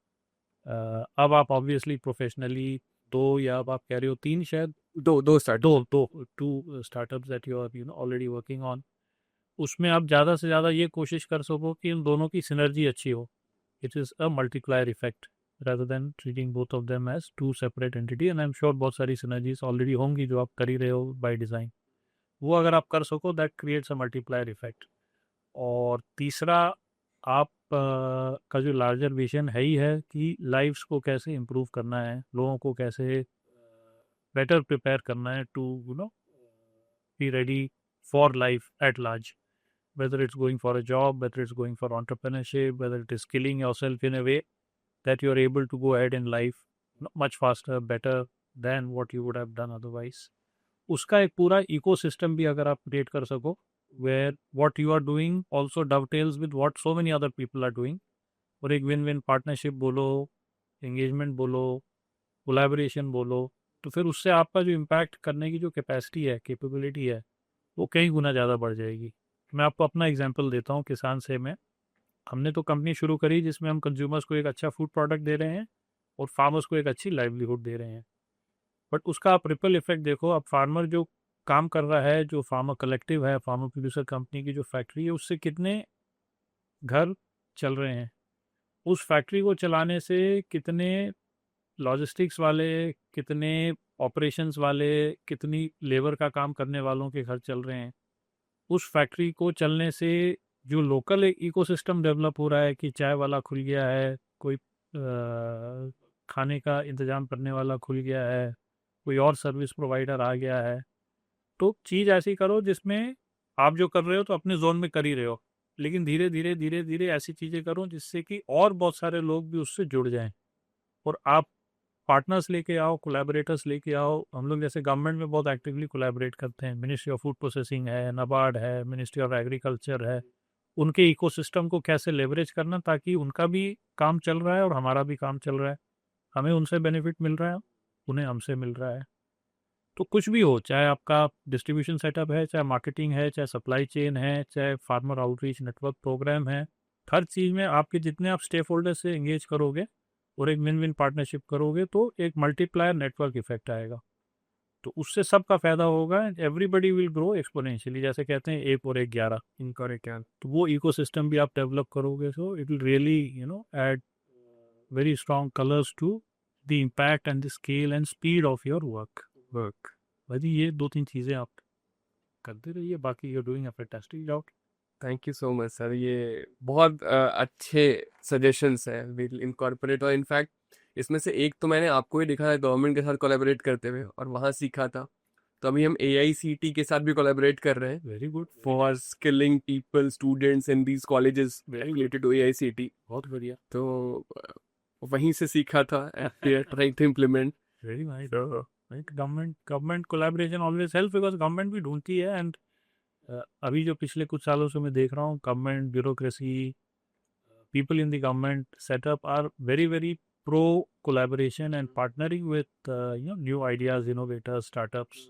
अब आप ऑब्वियसली प्रोफेशनली दो, या अब आप कह रहे हो तीन शायद, दो स्टार्ट। दो दो two startups that you are already working on, उसमें आप ज़्यादा से ज़्यादा ये कोशिश कर सको कि इन दोनों की सिनर्जी अच्छी हो। It is a multiplier effect rather than treating both of them as two separate entity, and I'm sure बहुत सारी synergies already होंगी जो आप कर ही रहे हो by design। वो अगर आप कर सको, that creates a multiplier effect। और तीसरा, आप का जो लार्जर विजन है ही है कि लाइफ्स को कैसे इम्प्रूव करना है, लोगों को कैसे बेटर प्रिपेयर करना है to be ready for life at large, whether it's going for a job, whether it's going for entrepreneurship, whether it is skilling yourself in a way that you're able to go ahead in life much faster, better than what you would have done otherwise। उसका एक पूरा ecosystem भी अगर आप create कर सको, where what you are doing also dovetails with what so many other people are doing, और एक विन विन पार्टनरशिप बोलो, एंगेजमेंट बोलो, कोलैबोरेशन बोलो, तो फिर उससे आपका जो इम्पैक्ट करने की जो कैपेसिटी है, कैपेबिलिटी है, वो कई गुना ज़्यादा बढ़ जाएगी। मैं आपको अपना एग्जांपल देता हूँ किसान से में। हमने तो कंपनी शुरू करी जिसमें हम कंज्यूमर्स को एक अच्छा फूड प्रोडक्ट दे रहे हैं और फार्मर्स को एक अच्छी लाइवलीहुड दे रहे हैं, बट उसका आप रिपल इफेक्ट देखो। अब फार्मर जो काम कर रहा है, जो फार्मा कलेक्टिव है, फार्मा प्रोड्यूसर कंपनी की जो फैक्ट्री है, उससे कितने घर चल रहे हैं, उस फैक्ट्री को चलाने से कितने लॉजिस्टिक्स वाले, कितने ऑपरेशंस वाले, कितनी लेबर का काम करने वालों के घर चल रहे हैं। उस फैक्ट्री को चलने से जो लोकल इकोसिस्टम डेवलप हो रहा है कि चाय वाला खुल गया है, कोई खाने का इंतज़ाम करने वाला खुल गया है, कोई और सर्विस प्रोवाइडर आ गया है। तो चीज़ ऐसी करो जिसमें आप जो कर रहे हो तो अपने जोन में कर ही रहे हो, लेकिन धीरे धीरे धीरे धीरे ऐसी चीज़ें करो जिससे कि और बहुत सारे लोग भी उससे जुड़ जाएं, और आप पार्टनर्स लेके आओ, कोलैबोरेटर्स लेके आओ। हम लोग जैसे गवर्नमेंट में बहुत एक्टिवली कोलैबोरेट करते हैं, मिनिस्ट्री ऑफ फूड प्रोसेसिंग है, नाबार्ड है, मिनिस्ट्री ऑफ एग्रीकल्चर है। उनके इकोसिस्टम को कैसे लेवरेज करना ताकि उनका भी काम चल रहा है और हमारा भी काम चल रहा है, हमें उनसे बेनिफिट मिल रहा है, उन्हें हमसे मिल रहा है। तो कुछ भी हो, चाहे आपका डिस्ट्रीब्यूशन सेटअप है, चाहे मार्केटिंग है, चाहे सप्लाई चेन है, चाहे फार्मर आउटरीच नेटवर्क प्रोग्राम है, हर चीज़ में आपके जितने आप स्टेक होल्डर से एंगेज करोगे और एक विन विन पार्टनरशिप करोगे तो एक मल्टीप्लायर नेटवर्क इफेक्ट आएगा। तो उससे सबका फायदा होगा, एवरीबडी विल ग्रो एक्सपोनेंशियली, जैसे कहते हैं 1 और 1 11। इनकरेक्ट यार। तो वो इकोसिस्टम भी आप डेवलप करोगे, so it will really add very strong colors to the impact and the scale and speed of your work. भाई ये 2-3 चीज़ें आप करते रहिए, बाकी you're doing a fantastic job. Thank you so much sir, ये बहुत अच्छे सजेशंस हैं, विल इनकॉर्पोरेट। और इनफैक्ट इसमें से एक तो मैंने आपको ही दिखा है गवर्नमेंट के साथ कोलैबोरेट करते हुए, और वहाँ सीखा था। तो अभी हम AICT के साथ भी कोलैबोरेट कर रहे हैं very good, for skilling people students in these colleges very related to AICT। बहुत बढ़िया, तो वहीं से सीखा था and trying to implement. Very nice. Government collaboration always help, because government भी ढूंढती है। एंड अभी जो पिछले कुछ सालों से मैं देख रहा हूँ, government bureaucracy, people in the government setup are very very pro collaboration and partnering with new ideas, innovators, startups.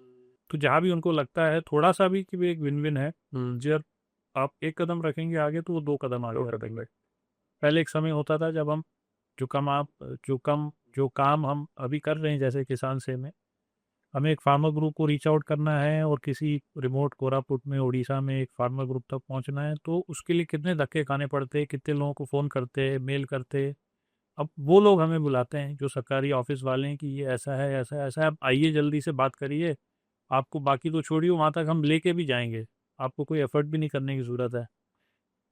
तो जहाँ भी उनको लगता है थोड़ा सा भी कि भी एक विन विन है, जब आप एक कदम रखेंगे आगे तो वो 2 कदम आगे रखेंगे। पहले एक समय होता था जब हम जो काम हम अभी कर रहे हैं, जैसे किसान से में हमें एक फार्मर ग्रुप को रीच आउट करना है और किसी रिमोट कोरापुट में, उड़ीसा में एक फार्मर ग्रुप तक पहुंचना है, तो उसके लिए कितने धक्के खाने पड़ते, कितने लोगों को फ़ोन करते, मेल करते। अब वो लोग हमें बुलाते हैं जो सरकारी ऑफिस वाले हैं कि ये ऐसा है, ऐसा है, ऐसा है, आप आइए जल्दी से बात करिए, आपको बाकी तो छोड़िए, वहाँ तक हम लेके भी जाएंगे, आपको कोई एफर्ट भी नहीं करने की ज़रूरत है।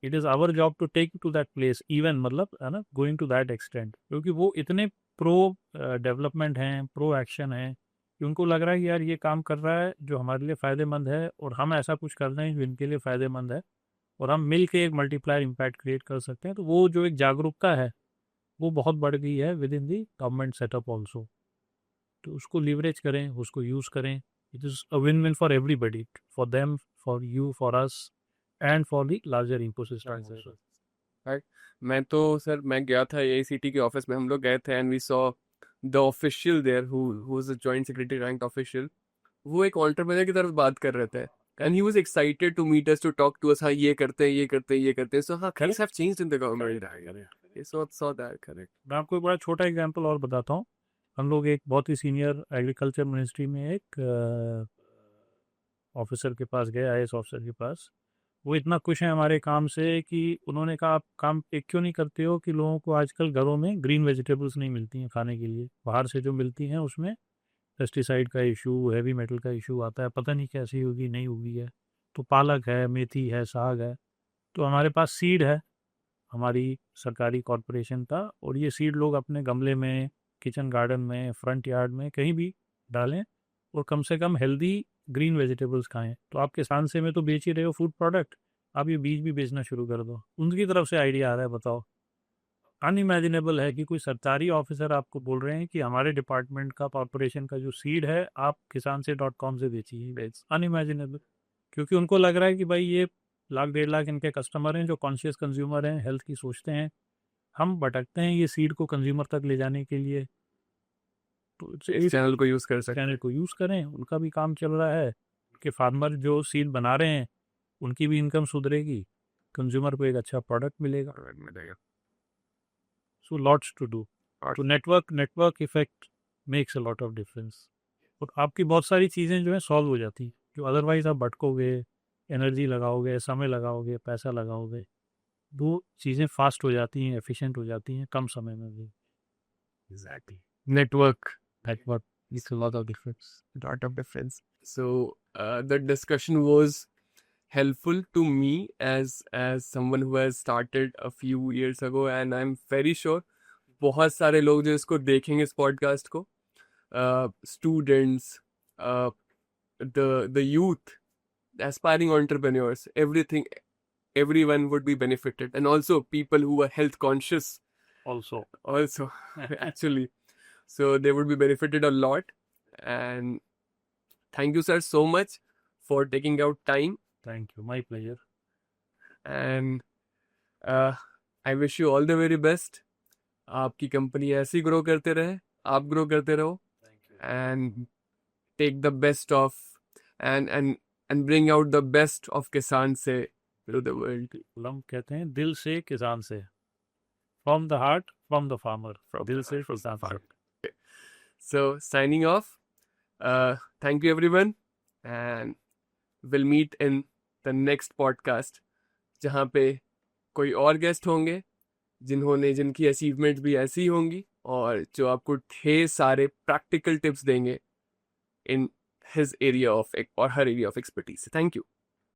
It is our job to take to that place, even मतलब है ना, गोइंग टू दैट एक्सटेंट, क्योंकि वो इतने प्रो डेवलपमेंट हैं, प्रो एक्शन हैं कि उनको लग रहा है कि यार ये काम कर रहा है जो हमारे लिए फ़ायदेमंद है, और हम ऐसा कुछ कर रहे हैं जो इनके लिए फ़ायदेमंद है, और हम मिल के एक मल्टीप्लायर इम्पैक्ट क्रिएट कर सकते हैं। तो वो जो एक जागरूकता है वो बहुत बढ़ गई है with in the government setup also. तो उसको लीवरेज करें, उसको यूज़ करें। It is a win win for everybody, for them, for you, for us, and for the larger ecosystem also. Right. मैं तो सर, मैं गया था AICT के ऑफिस में, हम लोग गए थे and we saw the official there who is a joint secretary rank official. वो एक एंटरप्रेन्योर की तरफ बात कर रहे थे and he was excited to meet us, to talk to us. हाँ, ये करते हैं, ये करते हैं, ये करते हैं। सो हाँ, things have changed in the government. ये सो दैट करेक्ट। मैं आपको एक बड़ा छोटा एग्जांपल और बताता हूँ। हम लोग एक बहुत ही सीनियर एग्रीकल्चर मिनिस्ट्री में एक ऑफिसर के पास गए, IAS ऑफिसर के पास। वो इतना खुश हैं हमारे काम से कि उन्होंने कहा आप काम एक क्यों नहीं करते हो कि लोगों को आजकल घरों में ग्रीन वेजिटेबल्स नहीं मिलती हैं खाने के लिए, बाहर से जो मिलती हैं उसमें पेस्टिसाइड का इशू, हैवी मेटल का इशू आता है, पता नहीं कैसी होगी, नहीं होगी है। तो पालक है, मेथी है, साग है। तो हमारे पास सीड है, हमारी सरकारी कॉरपोरेशन का, और ये सीड लोग अपने गमले में, किचन गार्डन में, फ्रंट यार्ड में कहीं भी डालें, और कम से कम हेल्दी ग्रीन वेजिटेबल्स खाएं। तो आप किसान से में तो बेच ही रहे हो फूड प्रोडक्ट, आप ये बीज भी बेचना शुरू कर दो। उनकी तरफ से आइडिया आ रहा है, बताओ। अनइमेजिनेबल है कि कोई सरकारी ऑफिसर आपको बोल रहे हैं कि हमारे डिपार्टमेंट का, कॉरपोरेशन का जो सीड है आप किसान से .com से बेचिए। अनइमेजिनेबल, क्योंकि उनको लग रहा है कि भाई ये 1,00,000-1,50,000 इनके कस्टमर हैं जो कॉन्शियस कंज्यूमर हैं, हेल्थ की सोचते हैं। हम भटकते हैं ये सीड को कंज्यूमर तक ले जाने के लिए। तो इस चैनल को यूज कर सकते चैनल हैं। को यूज़ करें, उनका भी काम चल रहा है कि फार्मर जो सीड बना रहे हैं उनकी भी इनकम सुधरेगी, कंज्यूमर को एक अच्छा प्रोडक्ट मिलेगा। So lots to do. तो network effect makes a lot of difference, और आपकी बहुत सारी चीज़ें जो है सॉल्व हो जाती हैं क्यों अदरवाइज आप भटकोगे, एनर्जी लगाओगे, समय लगाओगे, पैसा लगाओगे, वो चीज़ें फास्ट हो जाती हैं, एफिशिएंट हो जाती हैं कम समय में भी। Exactly. Network. That what makes a lot of difference. Lot of difference. So the discussion was helpful to me as someone who has started a few years ago, and I'm very sure बहुत सारे लोग जो इसको देखेंगे इस podcast को, students, the youth, aspiring entrepreneurs, everyone would be benefited, and also people who are health conscious also also actually, so they would be benefited a lot. And thank you sir so much for taking out time, thank you, my pleasure. and I wish you all the very best. आपकी company ऐसी grow करते रहे, आप grow करते रहो, and take the best of and bring out the best of किसान से to the world. हम कहते हैं दिल से किसान से, from the heart, from the farmer, From दिल the से heart, from the किसान farm. से। So signing off. Thank you everyone, and we'll meet in the next podcast, जहाँ पे कोई और गेस्ट होंगे जिनकी अचीवमेंट भी ऐसी होंगी और जो आपको ढेर सारे प्रैक्टिकल टिप्स देंगे in his area of or her area of expertise. Thank you.